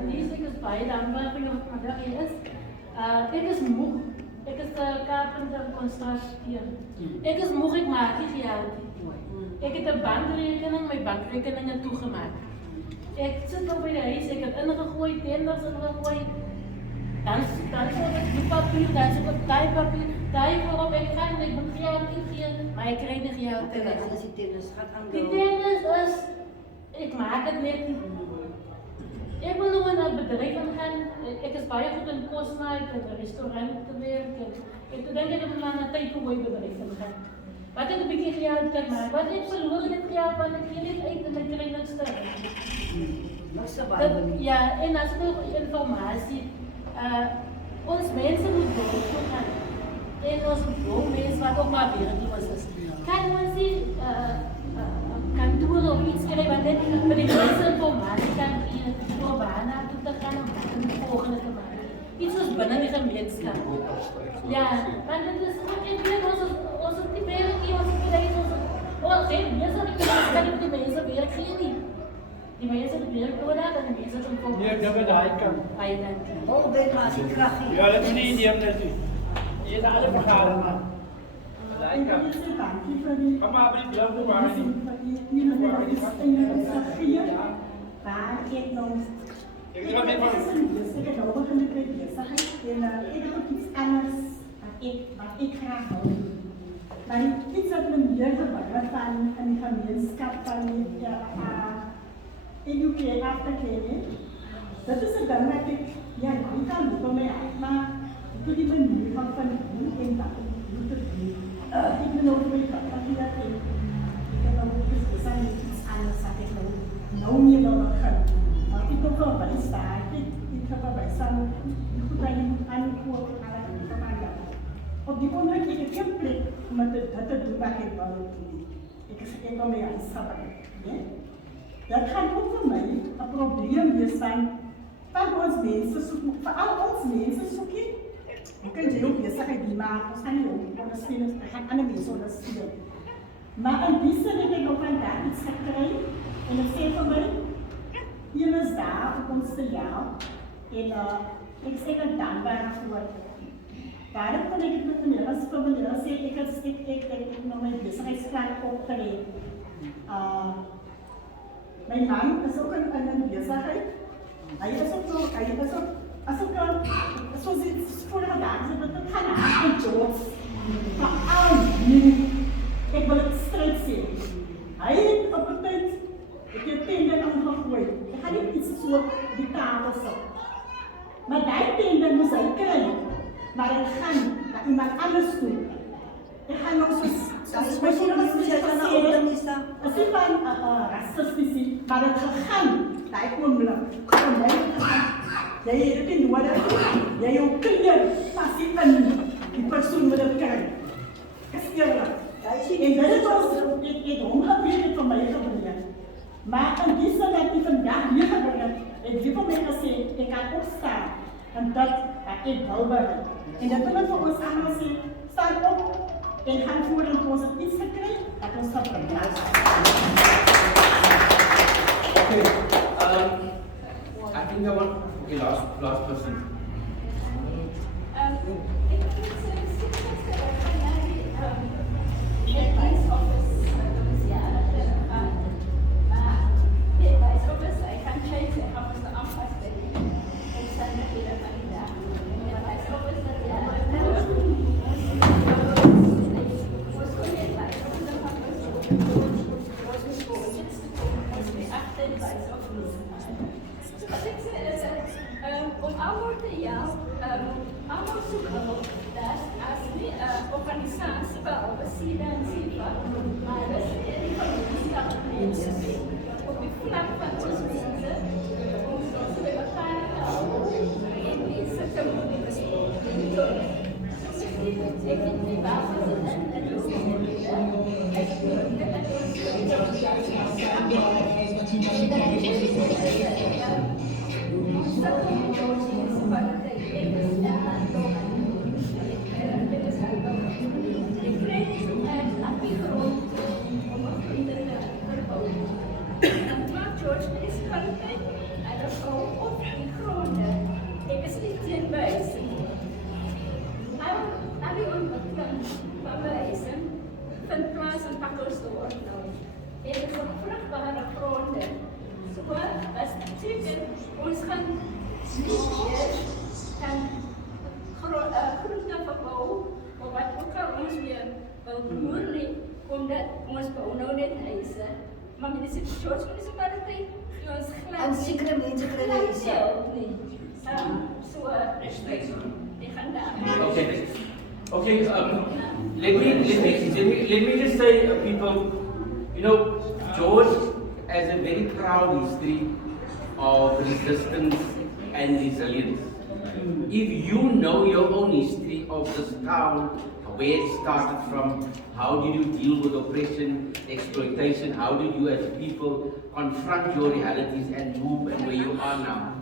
Denise, ik is baie dankbaar vir jou vandag hier is. Ek is moeg. Ek is carpenter en constructeur. Ek is moeg, ek maak nie geld nie. Ek het 'n bankrekening, my bankrekening het toegemaak. Ek sit op by die huis, ek het ingegooi, tenders ingegooi. Dan sal ek die papier, dan sal ek die papier, die voorop ek gaan en ek moet geld nie gee, maar ek kry nie geld terug. As die tennis gaat aan Die tennis is, ek maak het net nie. Ek wil nog in 'n bedryf gaan. Ek is baie goed in kos maak, in 'n restaurant te werk. Ek dink ek moet maar na 'n tyd toe mooi bedryf gaan. Wat ek 'n bietjie geld kan maak. Wat ek verloor het geld want ek gee net uit en ek kry niks terug. Ja, en as nog informasie. Ons mense moet dood gaan. En ons jong mense wat ook maar werkloos is. Kan ons nie kantoor of iets kry wat net vir die mense informasie kan gee om bijna toe te gaan om die volgende te maken. Iets soos binne die gemeenskap. Ja, want dit is ook ek weet ons op die werk hier, ons bedryf ons geen mense kan die mense werk gee nie. Die mense het werk nodig en die mense het informasie. Nee, ek dink daai kan. Baie dankie. Hou by maar die krag hier. Ja, dit moet nie in die hemel is nie. Jy is alle vergadering maar. Daai kan. Kom maar by die blou waar nie. Waar ek nou Ek het nog net van ek het nou begin met besigheid en ek het ook iets anders wat ek graag wil. Maar iets wat my meer gebeur van in die gemeenskap van die educate aftercare. Dat is 'n ding wat ek ja, ek kan loop my uit, maar dit die manier van doen en dat moet dit doen. Ek wil ook my kapasiteit hê. Ek het nou gesien iets anders wat ek nou nie wil gaan. Ik ook wel bij staan. Ik heb bij staan. Ik moet bij die aan de koop gaan. Op die moment ik heb geen plek om dat te doen wat ik wil doen. Ik wil mee aan stappen. Dat gaat ook voor mij een probleem wees van ons mensen zoeken, vooral ons mensen zoeken. We kunnen ook bezigheid die maken, ons gaan niet ook ondersteunen, we gaan andere mensen ondersteunen. Maar een beetje heb ik ook vandaag iets gekregen en het zei voor mij. Je is daar op ons te jou en ik zeg het dankbaar voor. Daarom kon ik het met meneer als formuleren zeggen, ik nog mijn bezigheidsplan optreden. Mijn man is ook een bezigheid. Hij is ook zo, als ik zo zit, vorige dag zit het gaan aan en jobs. Maar al nu, ik wil het strijd Maar die tender moest hij krijgen. Maar het gaat naar iemand anders toe. Ik ga nog zo... Dat is misschien nog een beetje van de oude minister. Het is van racistisch, maar het gegaan. Dat ik moet me gewoon jij hebt in de woorden, jij ook clear, passief van die persoon met het krijgen. Kastelen. En dat is ook, ik ongeveer van mij gebeurd. Maar een die dat die vandaag hier gebeurd, en die van mij gezegd, ik kan opstaan. En dat ik behouden. En dat wil ik voor ons allemaal zien. Staan op en gaan voor een positief gekregen, dat ons gebruiken. Okay. I think I want last person. Allemaal zoeken dat als die organisatie behalve SEDA en SEFA, maar dat is die community op die vlak van ons mensen, om ons bij elkaar te houden en deze community te doen. Ik vind die basis en dat is ons gaan groente verbouwen, maar wat ook al ons weer wil bemoeilijken, omdat ons bouw nou net huizen. Maar met de municipaliteit ons glad. En zekere mensen krijgen huizen. Die gaan daar. Okay, let me just say, people, you know, George has a very proud history of resistance and resilience. If you know your own history of this town, where it started from, how did you deal with oppression, exploitation, how did you as people confront your realities and move and where you are now.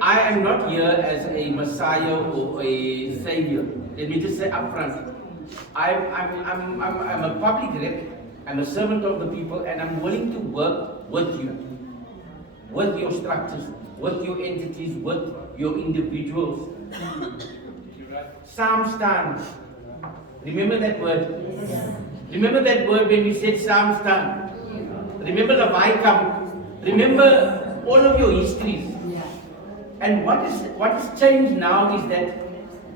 I am not here as a messiah or a savior. Let me just say up front, I'm a public rep, I'm a servant of the people, and I'm willing to work with you, with your structures, with your entities, with your individuals. Samstan. Remember that word? Remember that word when we said Samstan? Remember the Vaikam? Remember all of your histories? And what is changed now is that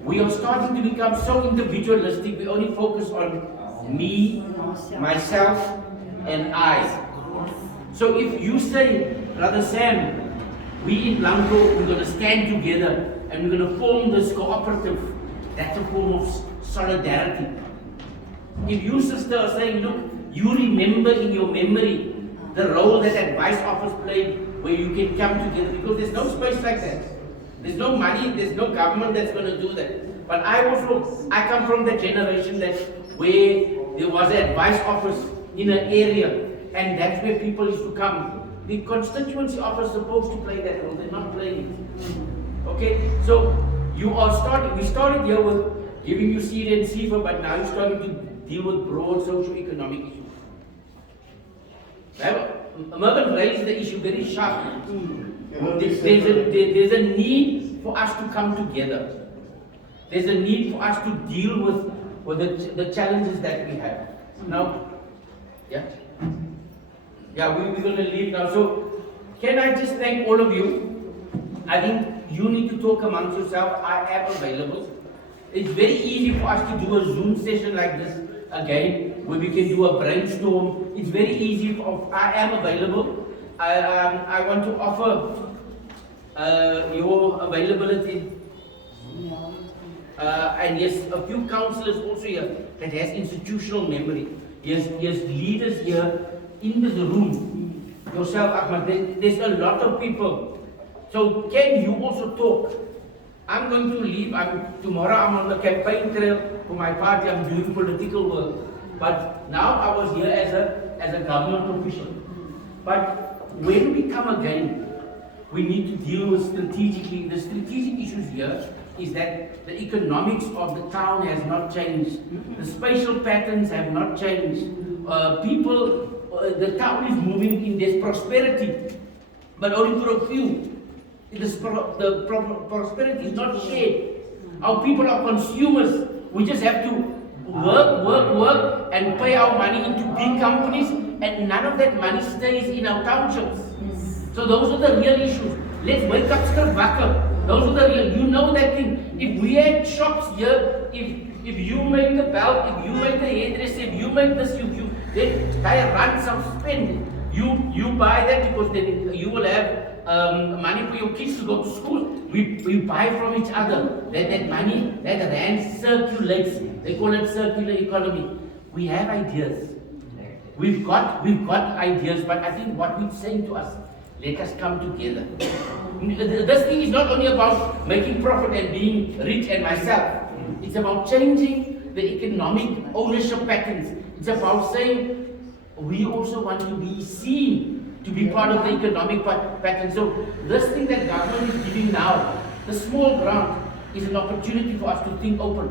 we are starting to become so individualistic. We only focus on me, myself, and I. So if you say, Brother Sam, we in Blanco, we're going to stand together and we're going to form this cooperative, that's a form of solidarity. If you, sister, are saying, look, you remember in your memory the role that advice office played where you can come together, because there's no space like that. There's no money, there's no government that's going to do that. But I come from the generation that where there was an advice office in an area, and that's where people used to come. The constituency office is supposed to play that role, they're not playing it. Okay, so we started here with giving you SEDA and SEFA, but now you're starting to deal with broad socio-economic issues. Mervyn raised the issue very sharply. There's a need for us to come together. There's a need for us to deal with the challenges that we have. Now, we're going to leave now. So, can I just thank all of you? I think you need to talk amongst yourself. I am available. It's very easy for us to do a Zoom session like this again, where we can do a brainstorm. It's very easy. I am available. I want to offer your availability. And yes, a few councillors also here that has institutional memory. Yes, leaders here in this room. Yourself, Ahmad, there's a lot of people. So can you also talk? I'm going to leave. Tomorrow I'm on the campaign trail for my party. I'm doing political work. But now I was here as a government official. But when we come again, we need to deal with strategically. The strategic issues here is that the economics of the town has not changed. The spatial patterns have not changed. The town is moving in this prosperity, but only for a few. The prosperity is not shared. Our people are consumers. We just have to work, and pay our money into big companies, and none of that money stays in our townships. So those are the real issues. Let's wake up, Skirbakker. Those are the real, you know that thing. If we had shops here, if you make the belt, if you make the hairdresser, if you make this, then they run some spend. You buy that because then you will have money for your kids to go to school. We buy from each other. That money, that rand circulates. They call it circular economy. We have ideas. We've got ideas, but I think what we're saying to us, let us come together. This thing is not only about making profit and being rich and myself. It's about changing the economic ownership patterns. It's about saying we also want to be seen to be part of the economic pattern. So this thing that government is giving now, the small grant, is an opportunity for us to think open,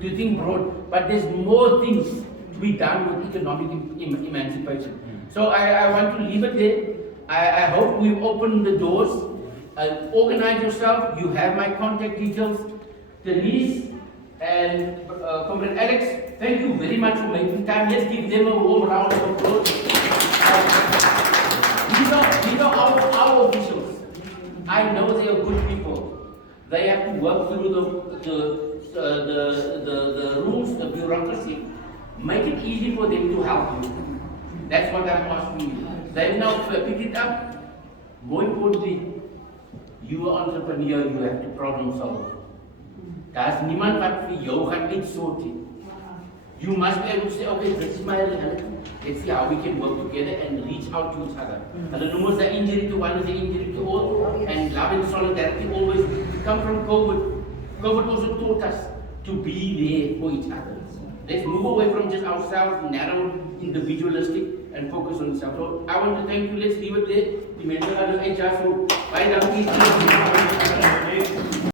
to think broad. But there's more things to be done with economic emancipation. So I want to leave it there. I hope we've opened the doors. Organize yourself. You have my contact details. Denise and Comrade Alex, thank you very much for making time. Let's give them a warm round of applause. These are our officials. I know they are good people. They have to work through the rules, the bureaucracy. Make it easy for them to help you. That's what I'm asking you. They've now picked it up. More importantly, you are an entrepreneur, you have to problem solve. Daar's niemand wat vir jou gaan uitsort nie. You must be able to say, okay, this is my reality. Let's see how we can work together and reach out to each other. Hulle noem ons the injury to one is the injury to all, and love and solidarity always come from COVID. COVID also taught us to be there for each other. Let's move away from just ourselves, narrow, individualistic, and focus on itself. So I want to thank you. Let's leave it there. Die mense gaan dus uit so baie dankie.